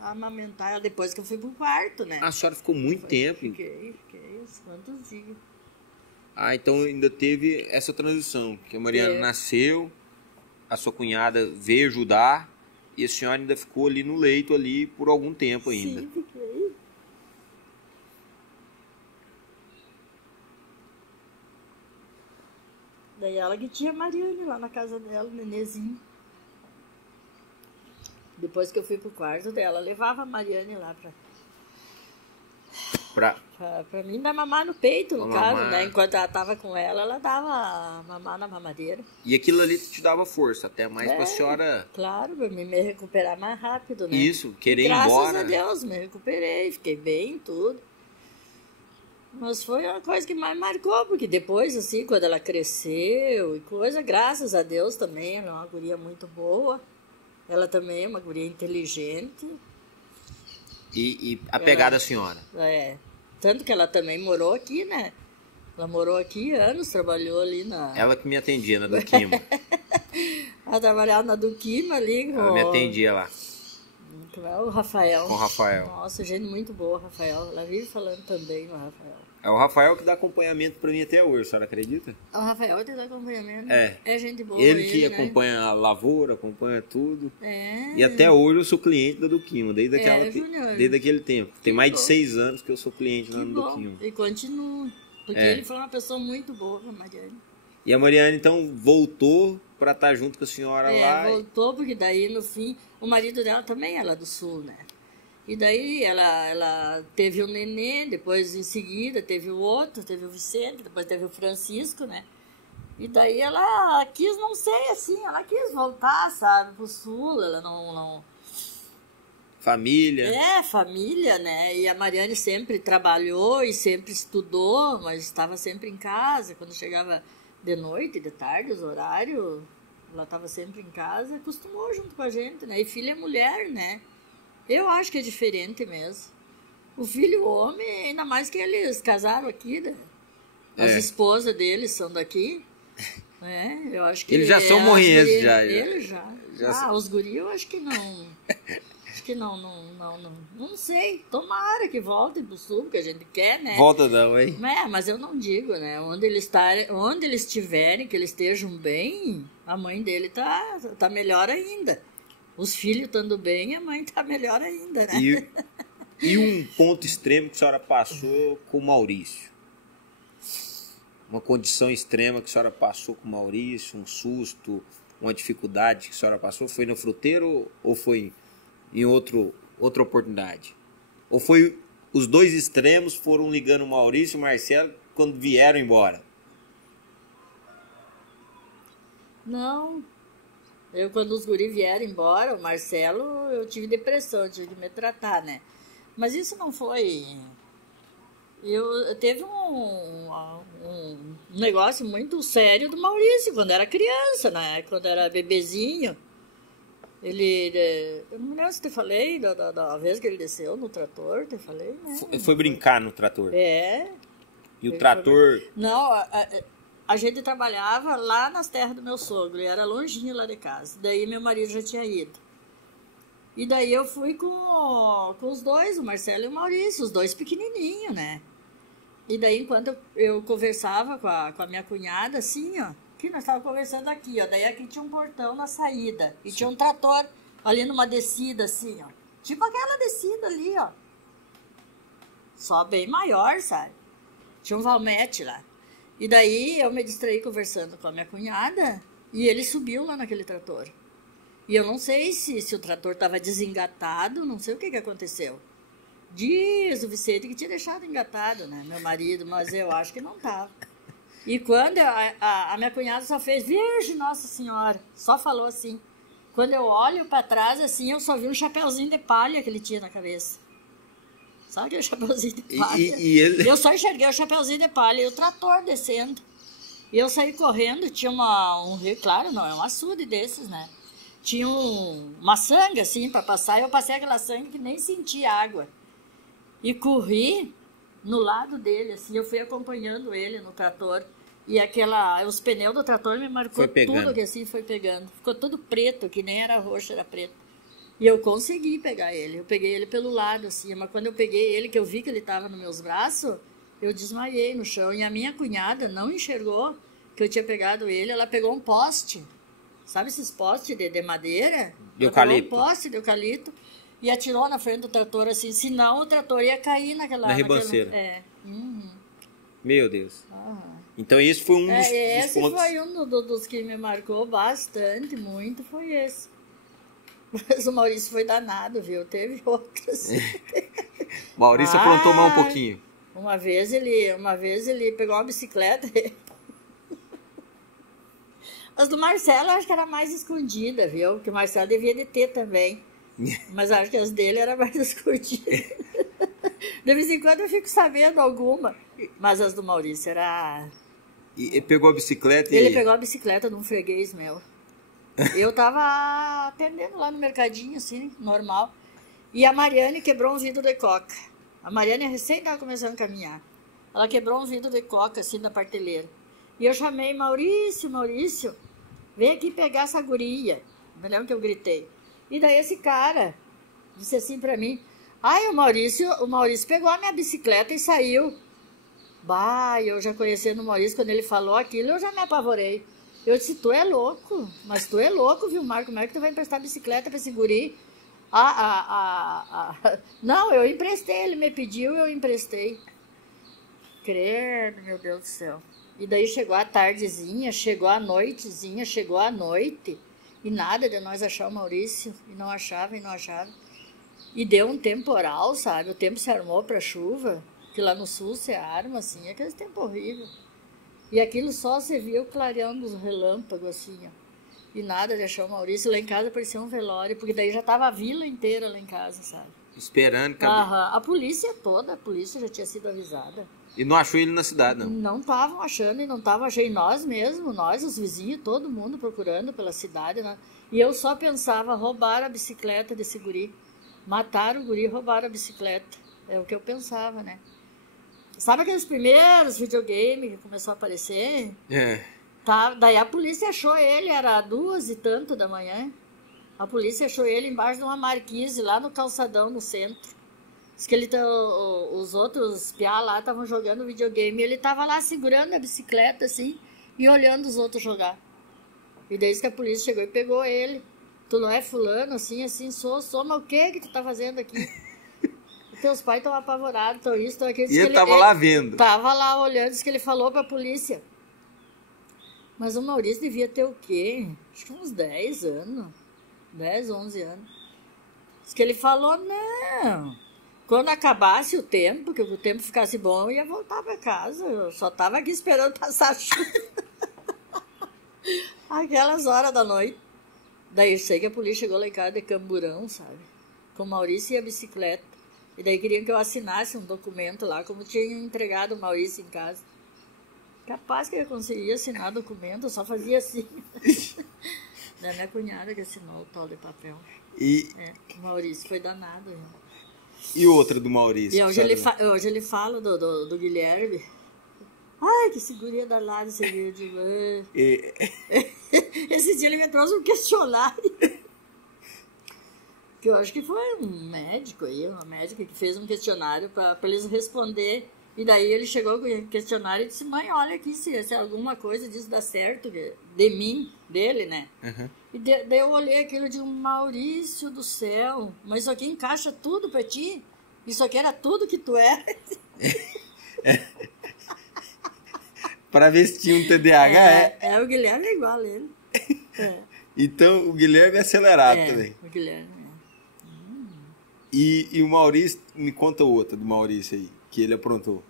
amamentar ela depois que eu fui pro quarto, né? A senhora ficou muito tempo. Fiquei uns quantos dias. Então ainda teve essa transição, que a Mariana nasceu, a sua cunhada veio ajudar e a senhora ainda ficou ali no leito ali por algum tempo ainda. Sim, fiquei. Daí ela que tinha a Mariane lá na casa dela, o nenezinho. Depois que eu fui pro quarto dela, levava a Mariane lá pra mim dar mamar no peito, no caso, né? Enquanto ela tava com ela dava mamar na mamadeira. E aquilo ali te dava força, até mais pra senhora... Claro, pra mim me recuperar mais rápido, né? Isso, querer ir embora. Graças a Deus, me recuperei, fiquei bem, tudo. Mas foi a coisa que mais marcou, porque depois, assim, quando ela cresceu e coisa, graças a Deus também, ela é uma guria muito boa. Ela também é uma guria inteligente. E apegada à senhora. Tanto que ela também morou aqui, né? Ela morou aqui anos, trabalhou ali na... Ela que me atendia na Duquima. Ela trabalhava na Duquima ali com... Ela me atendia lá. O Rafael. Com o Rafael. Nossa, gente muito boa, Rafael. Ela vive falando também no Rafael. É o Rafael que dá acompanhamento pra mim até hoje, a senhora acredita? O Rafael que dá acompanhamento. É gente boa. Ele que né? acompanha a lavoura, acompanha tudo. É. E até hoje eu sou cliente da Duquima, desde aquele tempo. Tem mais de 6 anos que eu sou cliente lá no Duquima. E continua. Porque ele foi uma pessoa muito boa com a Mariane. E a Mariane, então, voltou pra estar junto com a senhora lá. Voltou, porque daí, no fim, o marido dela também é lá do Sul, né? E daí ela teve o nenê, depois em seguida teve o outro, teve o Vicente, depois teve o Francisco, né? E daí ela quis, não sei, assim, ela quis voltar, sabe, pro Sul, ela não... Família. Família, né? E a Mariane sempre trabalhou e sempre estudou, mas estava sempre em casa. Quando chegava de noite, de tarde, os horários, ela estava sempre em casa, acostumou junto com a gente, né? E filha é mulher, né? Eu acho que é diferente mesmo. O filho homem, ainda mais que eles casaram aqui, né? As esposas deles são daqui. Eu acho que... Eles já são morrienses, já. Eles já. Os guris eu acho que não... Acho que não sei. Tomara que voltem pro Sul, que a gente quer, né? Volta não, hein? Mas eu não digo, né? Onde eles estiverem, que eles estejam bem, a mãe dele tá melhor ainda. Os filhos estando bem, a mãe tá melhor ainda, né? E um ponto extremo que a senhora passou com o Maurício? Uma condição extrema que a senhora passou com o Maurício, um susto, uma dificuldade que a senhora passou, foi no fruteiro ou foi em outra oportunidade? Ou foi os dois extremos foram ligando o Maurício e o Marcelo quando vieram embora? Não. Quando os guris vieram embora, o Marcelo, eu tive depressão, eu tive que me tratar, né? Mas isso não foi... Teve um negócio muito sério do Maurício, quando era criança, né? Quando era bebezinho. Eu não me lembro se te falei da vez que ele desceu no trator, te falei, né? Foi brincar no trator? E o trator... Não, a gente trabalhava lá nas terras do meu sogro, e era longinho lá de casa. Daí meu marido já tinha ido. E daí eu fui com os dois, o Marcelo e o Maurício, os dois pequenininhos, né? E daí, enquanto eu conversava com a minha cunhada, assim, ó, que nós estávamos conversando aqui, ó, daí aqui tinha um portão na saída, e tinha um trator ali numa descida, assim, ó, tipo aquela descida ali, ó, só bem maior, sabe? Tinha um Valmete lá. E daí eu me distraí conversando com a minha cunhada, e ele subiu lá naquele trator. E eu não sei se o trator estava desengatado, não sei o que aconteceu. Diz o Vicente que tinha deixado engatado, né, meu marido, mas eu acho que não estava. E quando a minha cunhada só fez, Virgem Nossa Senhora, só falou assim. Quando eu olho para trás, assim, eu só vi um chapeuzinho de palha que ele tinha na cabeça. Sabe aquele chapeuzinho de palha? E ele... Eu só enxerguei o chapeuzinho de palha e o trator descendo. E eu saí correndo, tinha um rio, claro, não, é um açude desses, né? Tinha uma sangue, assim, para passar, e eu passei aquela sangue que nem senti água. E corri no lado dele, assim, eu fui acompanhando ele no trator. E os pneus do trator me marcou tudo que assim foi pegando. Ficou tudo preto, que nem era roxo, era preto. E eu consegui pegar ele. Eu peguei ele pelo lado, assim. Mas quando eu peguei ele, que eu vi que ele estava nos meus braços, eu desmaiei no chão. E a minha cunhada não enxergou que eu tinha pegado ele. Ela pegou um poste. Sabe esses postes de madeira? De eucalipto. Pegou um poste de eucalipto. E atirou na frente do trator, assim, senão o trator ia cair na ribanceira. Uhum. Meu Deus. Uhum. Então esse foi um dos esse pontos... foi um dos que me marcou bastante, muito, foi esse. Mas o Maurício foi danado, viu? Teve outros. Maurício aprontou mais um pouquinho. Uma vez ele pegou uma bicicleta. As do Marcelo eu acho que era mais escondida, viu? Porque o Marcelo devia de ter também. Mas acho que as dele eram mais escondidas. De vez em quando eu fico sabendo alguma. Mas as do Maurício era... E pegou a bicicleta Ele pegou a bicicleta de um freguês meu. Eu tava atendendo lá no mercadinho, assim, normal. E a Mariane quebrou um vidro de coca. A Mariane recém estava começando a caminhar. Ela quebrou um vidro de coca, assim, da prateleira. E eu chamei, Maurício, vem aqui pegar essa guria. Me lembro que eu gritei. E daí esse cara disse assim pra mim, o Maurício pegou a minha bicicleta e saiu. Bah, eu já conhecendo o Maurício, quando ele falou aquilo, eu já me apavorei. Eu disse, tu é louco, mas tu é louco, viu, Marco? Como é que tu vai emprestar bicicleta pra esse guri? Não, eu emprestei, ele me pediu, eu emprestei. Credo, meu Deus do céu. E daí chegou a tardezinha, chegou a noitezinha, chegou a noite. E nada de nós achar o Maurício. E não achava. E deu um temporal, sabe? O tempo se armou para chuva. Que lá no sul se arma, assim. Aquele tempo horrível. E aquilo só se viu clareando os relâmpagos, assim, ó. E nada de achar o Maurício. Lá em casa parecia um velório. Porque daí já estava a vila inteira lá em casa, sabe? Esperando. A polícia já tinha sido avisada. E não achou ele na cidade, não? Não estavam achando, e não estavam achando. E nós mesmos, os vizinhos, todo mundo procurando pela cidade, né? E eu só pensava, roubaram a bicicleta desse guri. Mataram o guri, roubaram a bicicleta. É o que eu pensava, né? Sabe aqueles primeiros videogames que começou a aparecer? Tá, daí a polícia achou ele, era 2h da manhã. A polícia achou ele embaixo de uma marquise, lá no calçadão, no centro. Diz que os outros piá lá estavam jogando videogame e ele estava lá segurando a bicicleta, assim, e olhando os outros jogar. E daí que a polícia chegou e pegou ele. Tu não é fulano, assim, sou, mas o que tu tá fazendo aqui? Os teus pais estão apavorados, estão isso, estão aquilo. E ele estava lá vendo. Tava lá olhando, diz que ele falou pra polícia. Mas o Maurício devia ter o quê? Acho que uns 10 anos. 10, 11 anos. Diz que ele falou, não... Quando acabasse o tempo, que o tempo ficasse bom, eu ia voltar para casa. Eu só estava aqui esperando passar a chuva. Aquelas horas da noite. Daí eu sei que a polícia chegou lá em casa de camburão, sabe? Com o Maurício e a bicicleta. E daí queriam que eu assinasse um documento lá, como tinha entregado o Maurício em casa. Capaz que eu conseguia assinar documento, eu só fazia assim. Da minha cunhada que assinou o tal de papel. O Maurício foi danado, né? E outra do Maurício? E hoje ele fala do Guilherme. Ai, que segurinha danada esse vídeo. Esse dia ele me trouxe um questionário. Que eu acho que foi um médico aí, uma médica que fez um questionário para eles responder. E daí ele chegou com o questionário e disse, mãe, olha aqui se alguma coisa disso dá certo de mim, dele, né? Uhum. E daí eu olhei aquilo de Maurício do céu, mas isso aqui encaixa tudo pra ti? Isso aqui era tudo que tu era? Para ver se tinha um TDAH, o Guilherme é igual a ele. Então o Guilherme é acelerado também. O Guilherme E o Maurício, me conta outra do Maurício aí, que ele aprontou.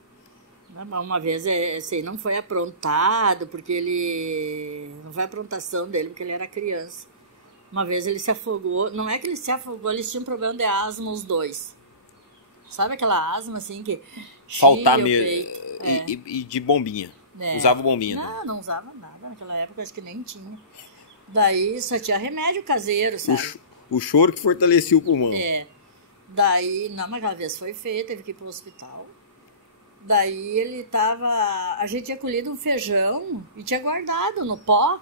Uma vez, esse aí não foi aprontado, porque ele... Não foi aprontação dele, porque ele era criança. Uma vez ele se afogou, não é que ele se afogou, eles tinham um problema de asma os dois. Sabe aquela asma assim que... Faltar mesmo, e de bombinha. Usava bombinha. Não usava nada, naquela época acho que nem tinha. Daí só tinha remédio caseiro, sabe? O choro que fortalecia o pulmão. Daí, não, mas aquela vez foi feio, teve que ir pro hospital. Daí ele tava... A gente tinha colhido um feijão e tinha guardado no pó,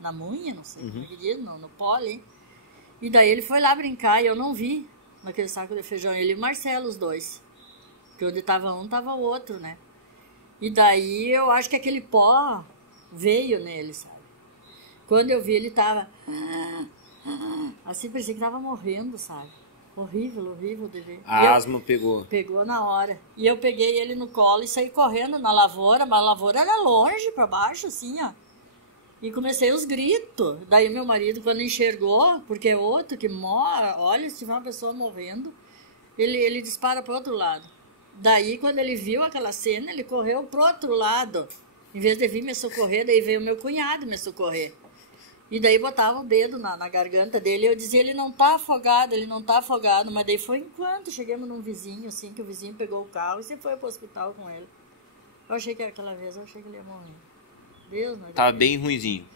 na munha, não sei como é que diz, no pó ali. E daí ele foi lá brincar e eu não vi naquele saco de feijão. Ele e o Marcelo, os dois. Porque onde tava um, tava o outro, né? E daí eu acho que aquele pó veio nele, sabe? Quando eu vi, ele tava... Assim, parecia que tava morrendo, sabe? Horrível de ver. A asma pegou. Pegou na hora. E eu peguei ele no colo e saí correndo na lavoura, mas a lavoura era longe, pra baixo, assim, ó. E comecei os gritos. Daí meu marido, quando enxergou, porque é outro que mora, olha, se tiver uma pessoa morrendo, ele dispara pro outro lado. Daí, quando ele viu aquela cena, ele correu pro outro lado. Em vez de vir me socorrer, daí veio meu cunhado me socorrer. E daí botava o dedo na garganta dele e eu dizia, ele não tá afogado. Mas daí foi enquanto chegamos num vizinho, assim, que o vizinho pegou o carro e você foi pro hospital com ele. Eu achei que aquela vez, eu achei que ele ia morrer. Deus, não. Tava bem ruinzinho.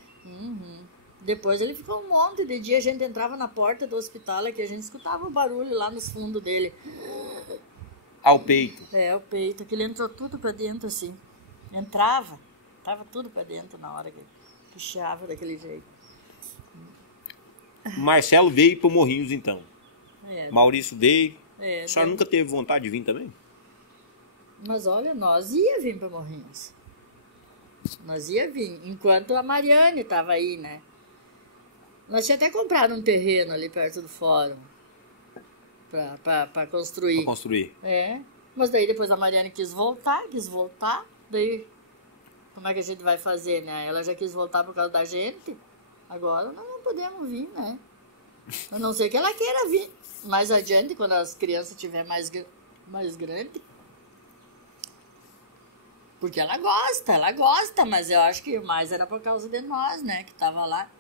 Depois ele ficou um monte de dia, a gente entrava na porta do hospital aqui, a gente escutava o barulho lá nos fundos dele. Ao peito. O peito, que ele entrou tudo pra dentro, assim. Tava tudo pra dentro na hora que puxava daquele jeito. Marcelo veio pro Morrinhos, então. Maurício veio. A senhora nunca teve vontade de vir também? Mas olha, nós ia vir pra Morrinhos. Nós ia vir, enquanto a Mariane tava aí, né? Nós tínhamos até comprado um terreno ali perto do fórum. Pra construir. Pra construir. Mas daí depois a Mariane quis voltar. Daí, como é que a gente vai fazer, né? Ela já quis voltar por causa da gente. Agora nós não podemos vir, né? A não ser que ela queira vir mais adiante, quando as crianças estiverem mais grandes. Porque ela gosta, mas eu acho que mais era por causa de nós, né? Que tava lá,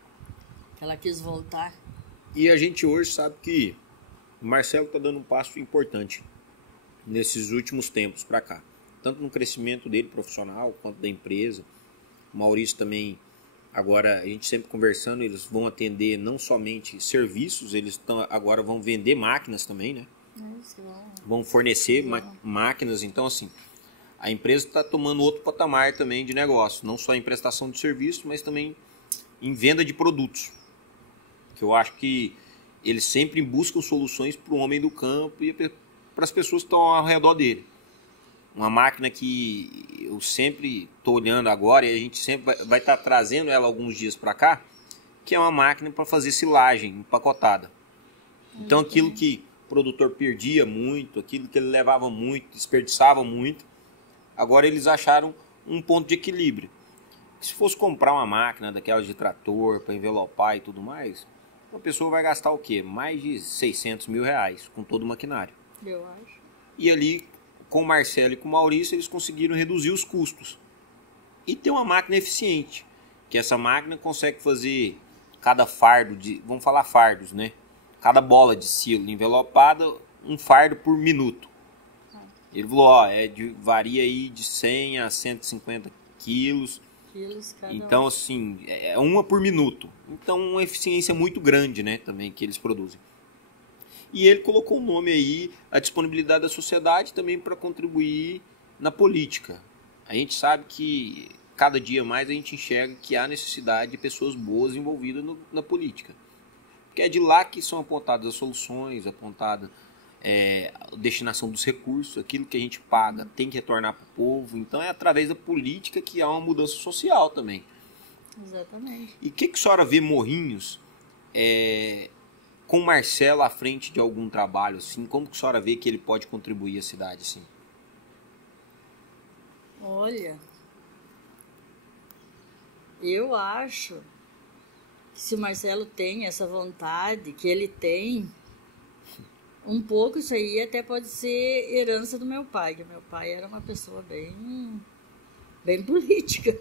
que ela quis voltar. E a gente hoje sabe que o Marcelo tá dando um passo importante nesses últimos tempos para cá. Tanto no crescimento dele profissional, quanto da empresa. O Maurício também, agora a gente sempre conversando, eles vão atender não somente serviços, eles agora vão vender máquinas também, né? Vão fornecer máquinas, então assim... A empresa está tomando outro patamar também de negócio, não só em prestação de serviço, mas também em venda de produtos. Que eu acho que eles sempre buscam soluções para o homem do campo e para as pessoas que estão ao redor dele. Uma máquina que eu sempre estou olhando agora e a gente sempre vai estar trazendo ela alguns dias para cá, que é uma máquina para fazer silagem empacotada. Então aquilo que o produtor perdia muito, aquilo que ele levava muito, desperdiçava muito, agora eles acharam um ponto de equilíbrio. Se fosse comprar uma máquina daquelas de trator para envelopar e tudo mais, a pessoa vai gastar o quê? Mais de 600 mil reais com todo o maquinário. Eu acho. E ali, com o Marcelo e com o Maurício, eles conseguiram reduzir os custos. E ter uma máquina eficiente, que essa máquina consegue fazer cada fardo, vamos falar fardos, né? Cada bola de silo envelopada, um fardo por minuto. Ele falou, varia aí de 100 a 150 quilos. Então, assim, é uma por minuto. Então, uma eficiência muito grande, né, também, que eles produzem. E ele colocou o nome aí, a disponibilidade da sociedade também para contribuir na política. a gente sabe que cada dia mais a gente enxerga que há necessidade de pessoas boas envolvidas na política. Porque é de lá que são apontadas as soluções, apontada a destinação dos recursos, aquilo que a gente paga tem que retornar para o povo. Então é através da política que há uma mudança social também. Exatamente. E o que a senhora vê Morrinhos com o Marcelo à frente de algum trabalho? Assim? Como que a senhora vê que ele pode contribuir à cidade? Assim? Olha, eu acho que se o Marcelo tem essa vontade que ele tem, um pouco isso aí até pode ser herança do meu pai, que meu pai era uma pessoa bem política.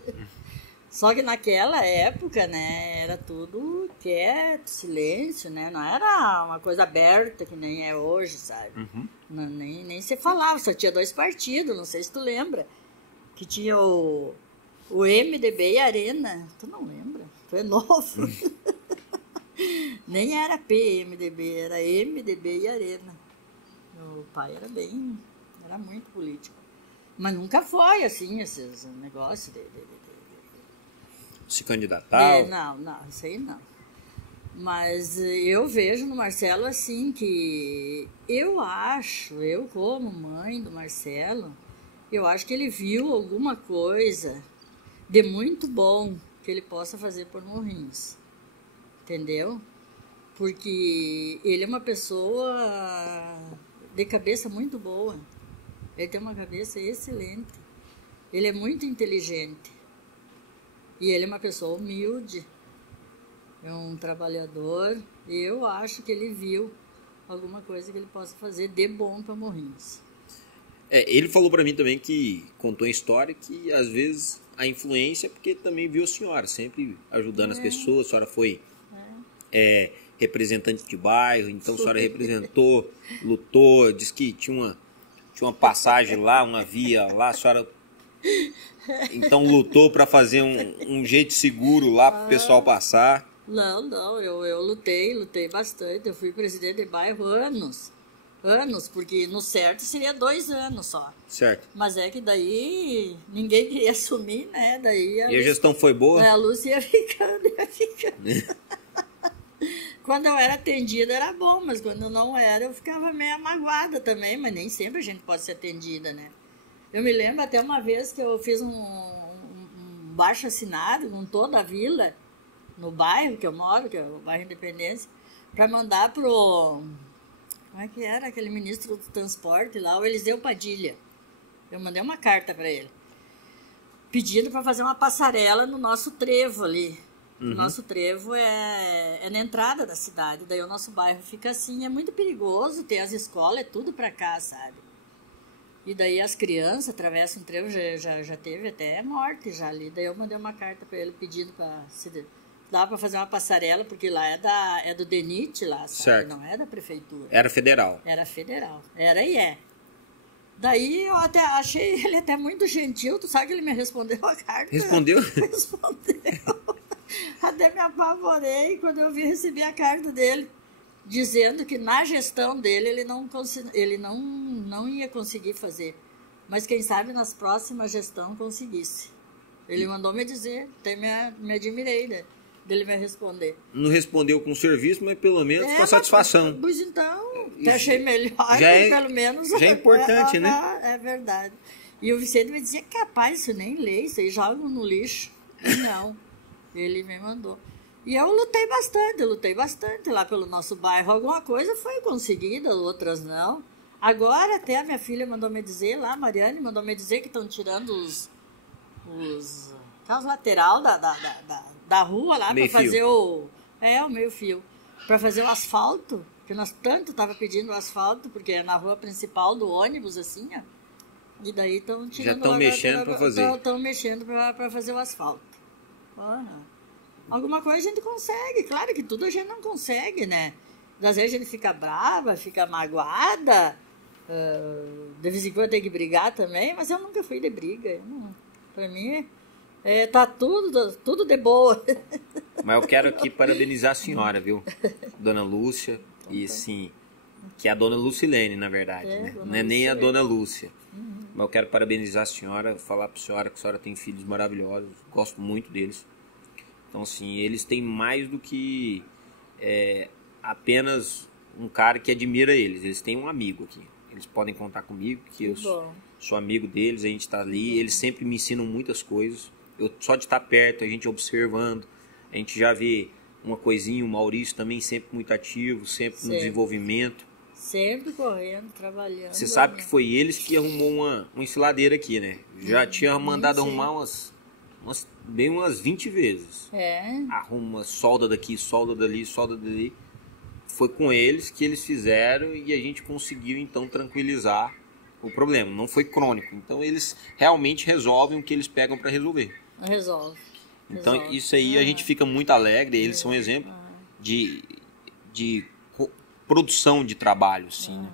Só que naquela época, né, era tudo quieto, silêncio, né? Não era uma coisa aberta que nem é hoje, sabe? Uhum. Não, nem se falava, só tinha 2 partidos, não sei se tu lembra. Que tinha o MDB e a Arena. Tu não lembra? Tu é novo. Nem era PMDB, era MDB e Arena. Meu pai era muito político. Mas nunca foi assim, esses negócios Se candidatar? Não, isso aí não. Mas eu vejo no Marcelo assim que eu como mãe do Marcelo, eu acho que ele viu alguma coisa de muito bom que ele possa fazer por Morrinhos. Entendeu? Porque ele é uma pessoa de cabeça muito boa. Ele tem uma cabeça excelente. Ele é muito inteligente. E ele é uma pessoa humilde. É um trabalhador. E eu acho que ele viu alguma coisa que ele possa fazer de bom para Morrinhos. Ele falou para mim também que contou a história que às vezes a influência é porque também viu a senhora sempre ajudando as pessoas. A senhora foi representante de bairro, então a senhora representou, lutou, disse que tinha uma passagem lá, uma via lá, a senhora então lutou para fazer um jeito seguro lá para o pessoal passar. Não, eu lutei bastante, eu fui presidente de bairro anos, porque no certo seria 2 anos só. Certo. Mas é que daí ninguém queria assumir, né? Daí a gestão foi boa? A Lúcia ia ficando. Quando eu era atendida era bom, mas quando eu não era eu ficava meio magoada também, mas nem sempre a gente pode ser atendida, né? Eu me lembro até uma vez que eu fiz um baixo-assinado com toda a vila, no bairro que eu moro, que é o bairro Independência, para mandar pro... Como é que era aquele ministro do transporte lá, o Eliseu Padilha. Eu mandei uma carta para ele, pedindo para fazer uma passarela no nosso trevo ali. Uhum. O nosso trevo é na entrada da cidade, daí o nosso bairro fica assim, é muito perigoso, tem as escolas, é tudo para cá, sabe? E daí as crianças atravessam o trevo, já teve até morte já ali. Daí eu mandei uma carta para ele pedindo para dá para fazer uma passarela, porque lá é do DENIT lá, sabe? Certo. Não é da prefeitura. Era federal. Era federal. Era e é. Daí eu até achei ele até muito gentil, tu sabe que ele me respondeu a carta? Respondeu? Respondeu. Até me apavorei quando eu recebi a carta dele, dizendo que na gestão dele ele não ia conseguir fazer, mas quem sabe nas próximas gestões conseguisse. Ele mandou me dizer, me admirei dele me responder. Não respondeu com serviço, mas pelo menos com satisfação. Pois então, te achei melhor, pelo menos. Já é importante, né? É verdade. E o Vicente me dizia, capaz, isso nem lê, isso aí jogam no lixo. E não, ele me mandou. E eu lutei bastante lá pelo nosso bairro. Alguma coisa foi conseguida, outras não. Agora até a minha filha mandou me dizer, lá a Mariane mandou me dizer que estão tirando os lateral da rua lá para fazer o meio-fio. Para fazer o asfalto, que nós tanto tava pedindo o asfalto, porque é na rua principal do ônibus, assim, ó. E daí estão tirando... Já estão mexendo para fazer. Estão mexendo para fazer o asfalto. Alguma coisa a gente consegue, claro que tudo a gente não consegue, né? Às vezes a gente fica brava, fica magoada, de vez em quando tem que brigar também, mas eu nunca fui de briga. Para mim, tá tudo de boa. Mas eu quero aqui parabenizar a senhora, viu? Dona Lúcia, e sim, Que é a dona Lucilene, na verdade, né? Não é nem a dona Lúcia. Mas eu quero parabenizar a senhora, falar para a senhora que a senhora tem filhos maravilhosos, gosto muito deles. Então, assim, eles têm mais do que apenas um cara que admira eles têm um amigo aqui. Eles podem contar comigo, que eu sou amigo deles, a gente está ali, eles sempre me ensinam muitas coisas. Só de estar perto, a gente observando, a gente já vê uma coisinha, o Maurício também sempre muito ativo, sempre no desenvolvimento. Sempre correndo, trabalhando. Você sabe que foi eles que arrumou uma enfiladeira aqui, né? Já tinha mandado arrumar umas 20 vezes. Arruma solda daqui, solda dali, solda dali. Foi com eles que eles fizeram e a gente conseguiu então tranquilizar o problema. Não foi crônico. Então eles realmente resolvem o que eles pegam para resolver. Resolve. Então isso aí a gente fica muito alegre. Eles são um exemplo de produção de trabalho, assim, né?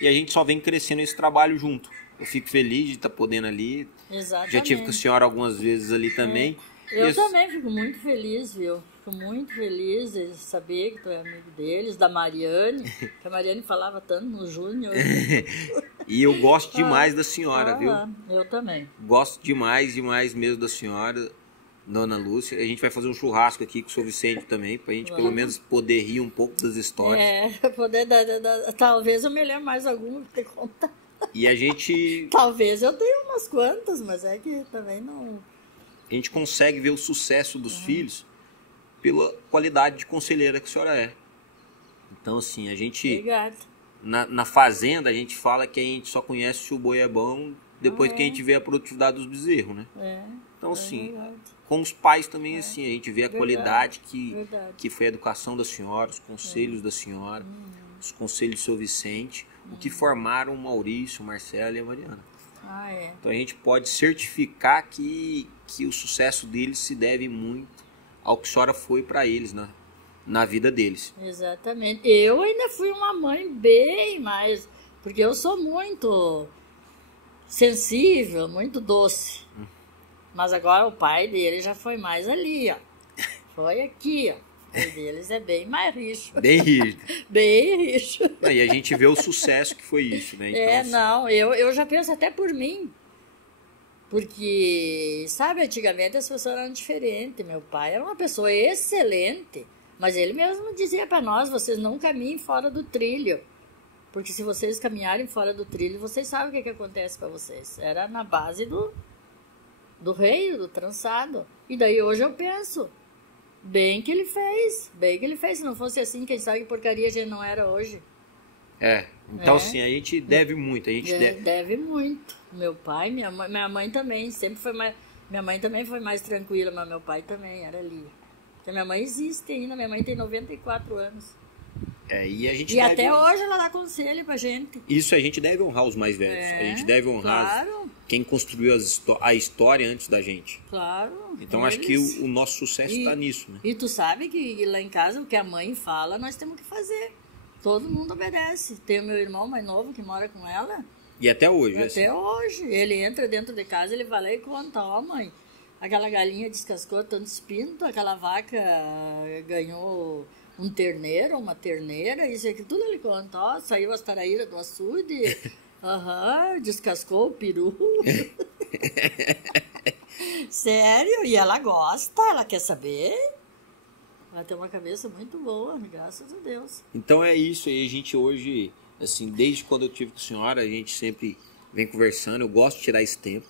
E a gente só vem crescendo esse trabalho junto. Eu fico feliz de estar podendo ali. Exatamente. Já tive com a senhora algumas vezes ali também. Eu também fico muito feliz, viu? Fico muito feliz de saber que tu é amigo deles, da Mariane, que a Mariane falava tanto no Júnior. E eu gosto demais da senhora, viu? Eu também. Gosto demais mesmo da senhora, dona Lúcia. A gente vai fazer um churrasco aqui com o seu Vicente também, pra gente pelo menos poder rir um pouco das histórias. Poder talvez eu me lembre mais alguma que te contar. E a gente... Talvez eu tenha umas quantas, mas é que também não... A gente consegue ver o sucesso dos filhos pela qualidade de conselheira que a senhora é. Então, assim, a gente... Obrigada. Na fazenda, a gente fala que a gente só conhece se o boi é bom depois que a gente vê a produtividade dos bezerros, né? Então, assim, com os pais também, assim, a gente vê a qualidade que foi a educação da senhora, os conselhos da senhora, os conselhos do seu Vicente, o que formaram o Maurício, o Marcelo e a Mariana. Então a gente pode certificar que o sucesso deles se deve muito ao que a senhora foi para eles na vida deles. Exatamente. Eu ainda fui uma mãe bem mais, porque eu sou muito sensível, muito doce. Mas agora o pai dele já foi mais ali, ó. Foi aqui, ó. O pai deles é bem mais rijo. Bem rijo. Bem rijo. E a gente vê o sucesso que foi isso, né? Então, eu já penso até por mim. Porque, sabe, antigamente as pessoas eram diferentes. Meu pai era uma pessoa excelente. Mas ele mesmo dizia para nós, vocês não caminhem fora do trilho. Porque se vocês caminharem fora do trilho, vocês sabem o que acontece para vocês. Era na base do rei, do trançado. E daí hoje eu penso, bem que ele fez. Se não fosse assim, quem sabe que porcaria a gente não era hoje. Então assim, a gente deve muito. Deve muito. Meu pai, minha mãe também, sempre foi mais... Minha mãe também foi mais tranquila, mas meu pai também era ali. Porque minha mãe existe ainda, minha mãe tem 94 anos. E até hoje ela dá conselho pra gente. Isso a gente deve honrar os mais velhos. A gente deve honrar quem construiu a história antes da gente. Claro. Então acho que o nosso sucesso está nisso, né? E tu sabe que lá em casa o que a mãe fala, nós temos que fazer. Todo mundo obedece. Tem o meu irmão mais novo que mora com ela. E até hoje? Até hoje. Ele entra dentro de casa, ele vai lá e conta, ó mãe, aquela galinha descascou tantos pintos, aquela vaca ganhou um terneiro, uma terneira, isso aqui tudo ele conta, ó, saiu as taraíras do açude, descascou o peru. Sério, e ela gosta, ela quer saber. Ela tem uma cabeça muito boa, graças a Deus. Então é isso aí, a gente hoje, assim, desde quando eu tive com a senhora, a gente sempre vem conversando, eu gosto de tirar esse tempo.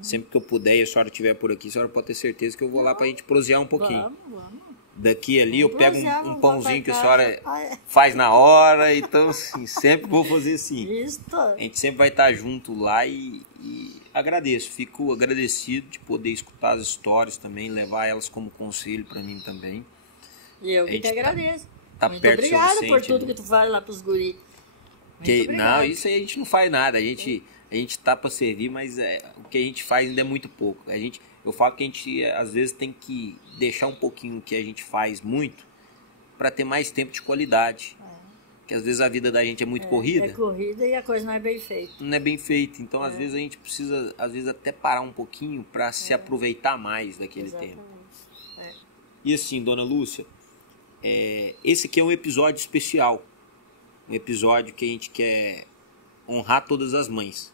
Sempre que eu puder e a senhora estiver por aqui, a senhora pode ter certeza que eu vou lá pra gente prosear um pouquinho. Vamos. Daqui ali eu pego um pãozinho que a senhora faz na hora, então assim, sempre vou fazer assim. A gente sempre vai estar junto lá e agradeço, fico agradecido de poder escutar as histórias também, levar elas como conselho para mim também. E eu que te agradeço. Muito obrigada por tudo que tu faz lá pros guris. Não, isso aí a gente não faz nada, a gente tá para servir, mas o que a gente faz ainda é muito pouco. Eu falo que a gente às vezes tem que deixar um pouquinho o que a gente faz muito para ter mais tempo de qualidade. Porque às vezes a vida da gente é muito corrida. É corrida e a coisa não é bem feita. Não é bem feita. Então às vezes a gente precisa até parar um pouquinho para se aproveitar mais daquele tempo. E assim, dona Lúcia, esse aqui é um episódio especial. um episódio que a gente quer honrar todas as mães.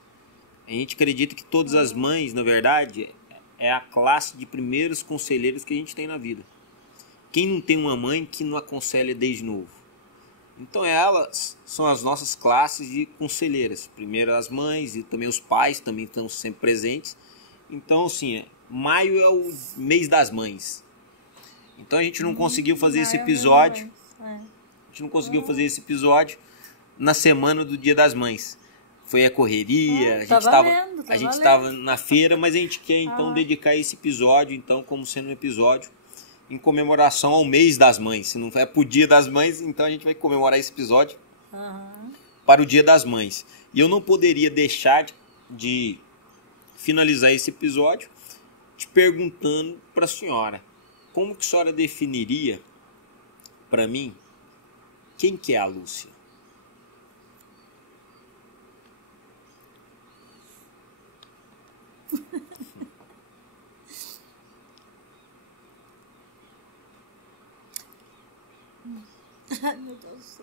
A gente acredita que todas as mães, na verdade, é a classe de primeiros conselheiros que a gente tem na vida. Quem não tem uma mãe que não aconselha desde novo? Então elas são as nossas classes de conselheiras. Primeiro as mães e também os pais também estão sempre presentes. Então, assim, maio é o mês das mães. Então a gente não conseguiu fazer esse episódio. A gente não conseguiu fazer esse episódio na semana do Dia das Mães. Foi a correria, a gente estava na feira, mas a gente quer então dedicar esse episódio então como sendo um episódio em comemoração ao mês das mães. Se não é pro Dia das Mães, então a gente vai comemorar esse episódio para o Dia das Mães. E eu não poderia deixar de finalizar esse episódio te perguntando para a senhora, como que a senhora definiria para mim quem que é a Lúcia? Ai, meu Deus.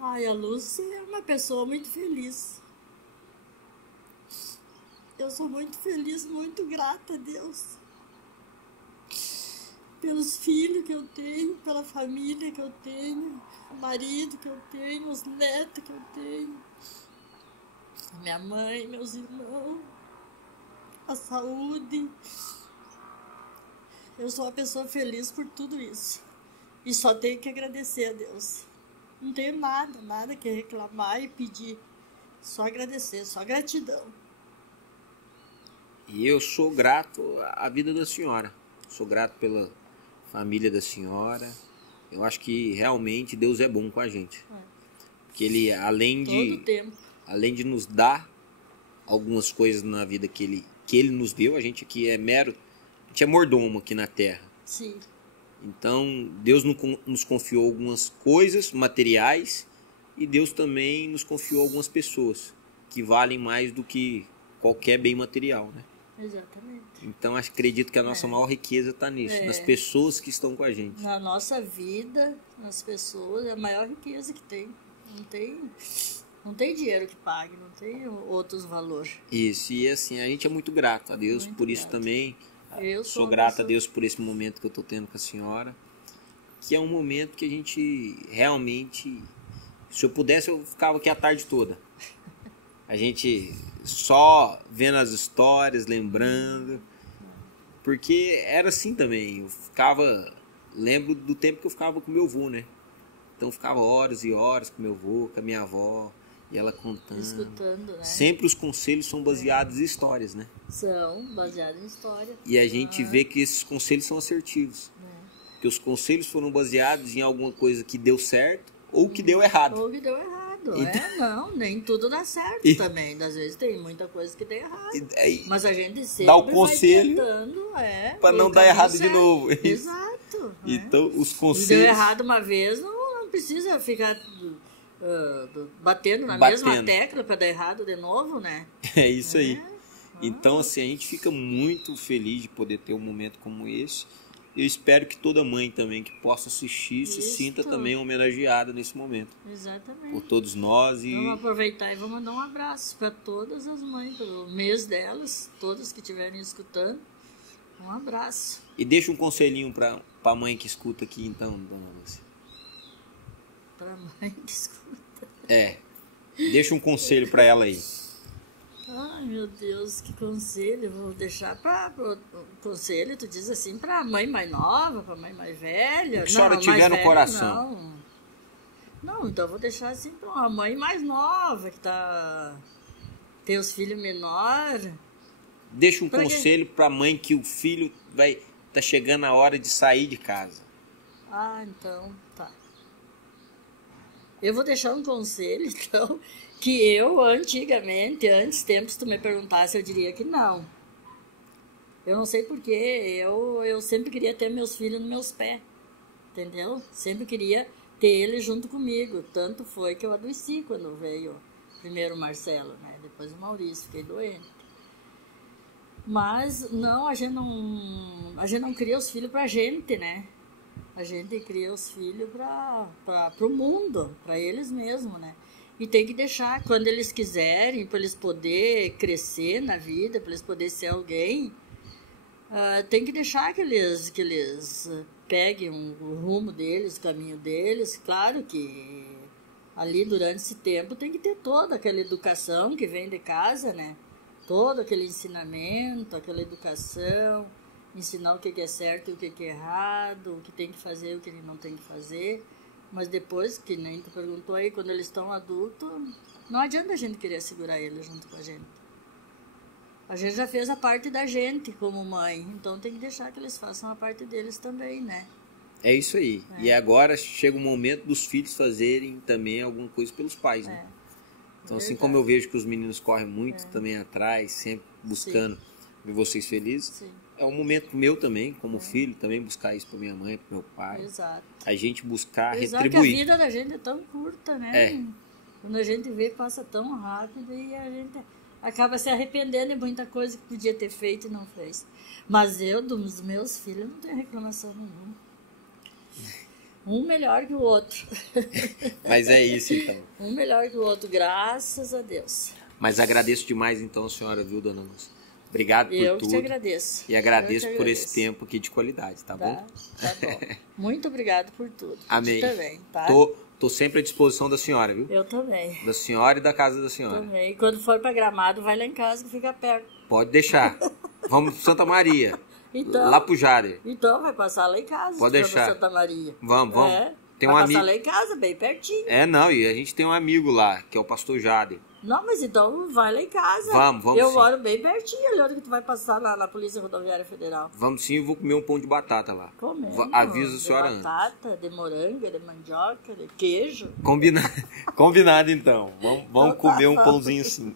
Ai, a Lúcia é uma pessoa muito feliz. Eu sou muito feliz, muito grata a Deus. Pelos filhos que eu tenho, pela família que eu tenho, o marido que eu tenho, os netos que eu tenho, minha mãe, meus irmãos, a saúde. Eu sou uma pessoa feliz por tudo isso. E só tenho que agradecer a Deus. Não tenho nada que reclamar e pedir. Só agradecer, só gratidão. E eu sou grato à vida da senhora. Sou grato pela família da senhora. Eu acho que realmente Deus é bom com a gente. Porque Ele, além de nos dar algumas coisas na vida que ele nos deu, a gente aqui a gente é mordomo aqui na terra. Sim. Então, Deus nos confiou algumas coisas materiais e Deus também nos confiou algumas pessoas que valem mais do que qualquer bem material, né? Exatamente. Então, acredito que a nossa maior riqueza está nisso, nas pessoas que estão com a gente. Na nossa vida, nas pessoas, é a maior riqueza que tem. Não tem dinheiro que pague, não tem outros valores. Isso, e assim, a gente é muito grato a Deus por isso também. Eu sou grato a Deus por esse momento que eu estou tendo com a senhora, que é um momento que a gente realmente, se eu pudesse, eu ficava aqui a tarde toda. A gente só vendo as histórias, lembrando, porque era assim também. Lembro do tempo que eu ficava com meu avô, né? Então eu ficava horas e horas com meu avô, com a minha avó, e ela contando. Escutando, né? Sempre os conselhos são baseados em histórias, né? São baseados em história. E a gente vê que esses conselhos são assertivos. Porque os conselhos foram baseados em alguma coisa que deu certo ou que deu errado. Ou que deu errado. Então, não, nem tudo dá certo também. Às vezes tem muita coisa que deu errado. Mas a gente sempre dá o conselho para não dar errado certo. De novo. Exato. Então, os conselhos... Se deu errado uma vez, não precisa ficar batendo na mesma tecla para dar errado de novo, né? É isso aí. Então, assim, a gente fica muito feliz de poder ter um momento como esse. Eu espero que toda mãe também que possa assistir se sinta também homenageada nesse momento. Exatamente. Por todos nós. Vamos aproveitar e vamos mandar um abraço para todas as mães, pelo mês delas, todas que estiverem escutando. Um abraço. E deixa um conselhinho para a mãe que escuta aqui, então, dona Lúcia. Para a mãe que escuta. Deixa um conselho para ela aí. Ai, meu Deus, que conselho. Vou deixar para conselho, tu diz assim, para a mãe mais nova, para a mãe mais velha. O que a senhora tiver no coração. Não, então vou deixar assim para uma mãe mais nova, que tem os filhos menores. Deixa um conselho para a mãe que o filho tá chegando a hora de sair de casa. Então, tá. Eu vou deixar um conselho, então... Que eu, antigamente, antes tempos, tu me perguntasse, eu diria que não. Eu não sei porquê, eu sempre queria ter meus filhos nos meus pés, entendeu? Sempre queria ter eles junto comigo. Tanto foi que eu adoeci quando veio primeiro o Marcelo, né? Depois o Maurício, fiquei doente. Mas não, a gente não cria os filhos pra gente, né? A gente cria os filhos para o mundo, para eles mesmos, né? E tem que deixar, quando eles quiserem, para eles poderem crescer na vida, para eles poderem ser alguém, tem que deixar que eles peguem o rumo deles, o caminho deles. Claro que ali, durante esse tempo, tem que ter toda aquela educação que vem de casa, né? Todo aquele ensinamento, aquela educação, ensinar o que é certo e o que é errado, o que tem que fazer e o que não tem que fazer. Mas depois, que nem tu perguntou aí, quando eles estão adultos, não adianta a gente querer segurar eles junto com a gente. A gente já fez a parte da gente como mãe, então tem que deixar que eles façam a parte deles também, né? É isso aí. E agora chega o momento dos filhos fazerem também alguma coisa pelos pais, né? Então, assim como eu vejo que os meninos correm muito também atrás, sempre buscando ver vocês felizes, é um momento meu também, como filho, também buscar isso para minha mãe, para meu pai. Exato. A gente buscar retribuir. Que a vida da gente é tão curta, né? Quando a gente vê, passa tão rápido e a gente acaba se arrependendo de muita coisa que podia ter feito e não fez. Mas eu, dos meus filhos, não tenho reclamação nenhuma. Um melhor que o outro. Mas é isso, então. Um melhor que o outro, graças a Deus. Mas agradeço demais, então, senhora, viu, dona Lúcia? Obrigado por tudo. Eu que te agradeço. E agradeço por esse tempo aqui de qualidade, tá bom? Tá bom. Muito obrigado por tudo. Amém. Também, tá? Tô sempre à disposição da senhora, viu? Eu também. Da senhora e da casa da senhora. Também. E quando for para Gramado, vai lá em casa que fica perto. Pode deixar. Vamos para Santa Maria. Então, lá pro Jade. Então, vai passar lá em casa. Pode deixar. Santa Maria. Vamos. Tem vai passar lá em casa, bem pertinho. Não, e a gente tem um amigo lá, que é o pastor Jade. Não, mas então vai lá em casa. Vamos Eu sim. moro bem pertinho, ali onde que tu vai passar lá na Polícia Rodoviária Federal. Vamos sim, eu vou comer um pão de batata lá. Comendo. Avisa a senhora antes. De batata, de moranga, de mandioca, de queijo. Combinado então. Vamos comer um pãozinho sim.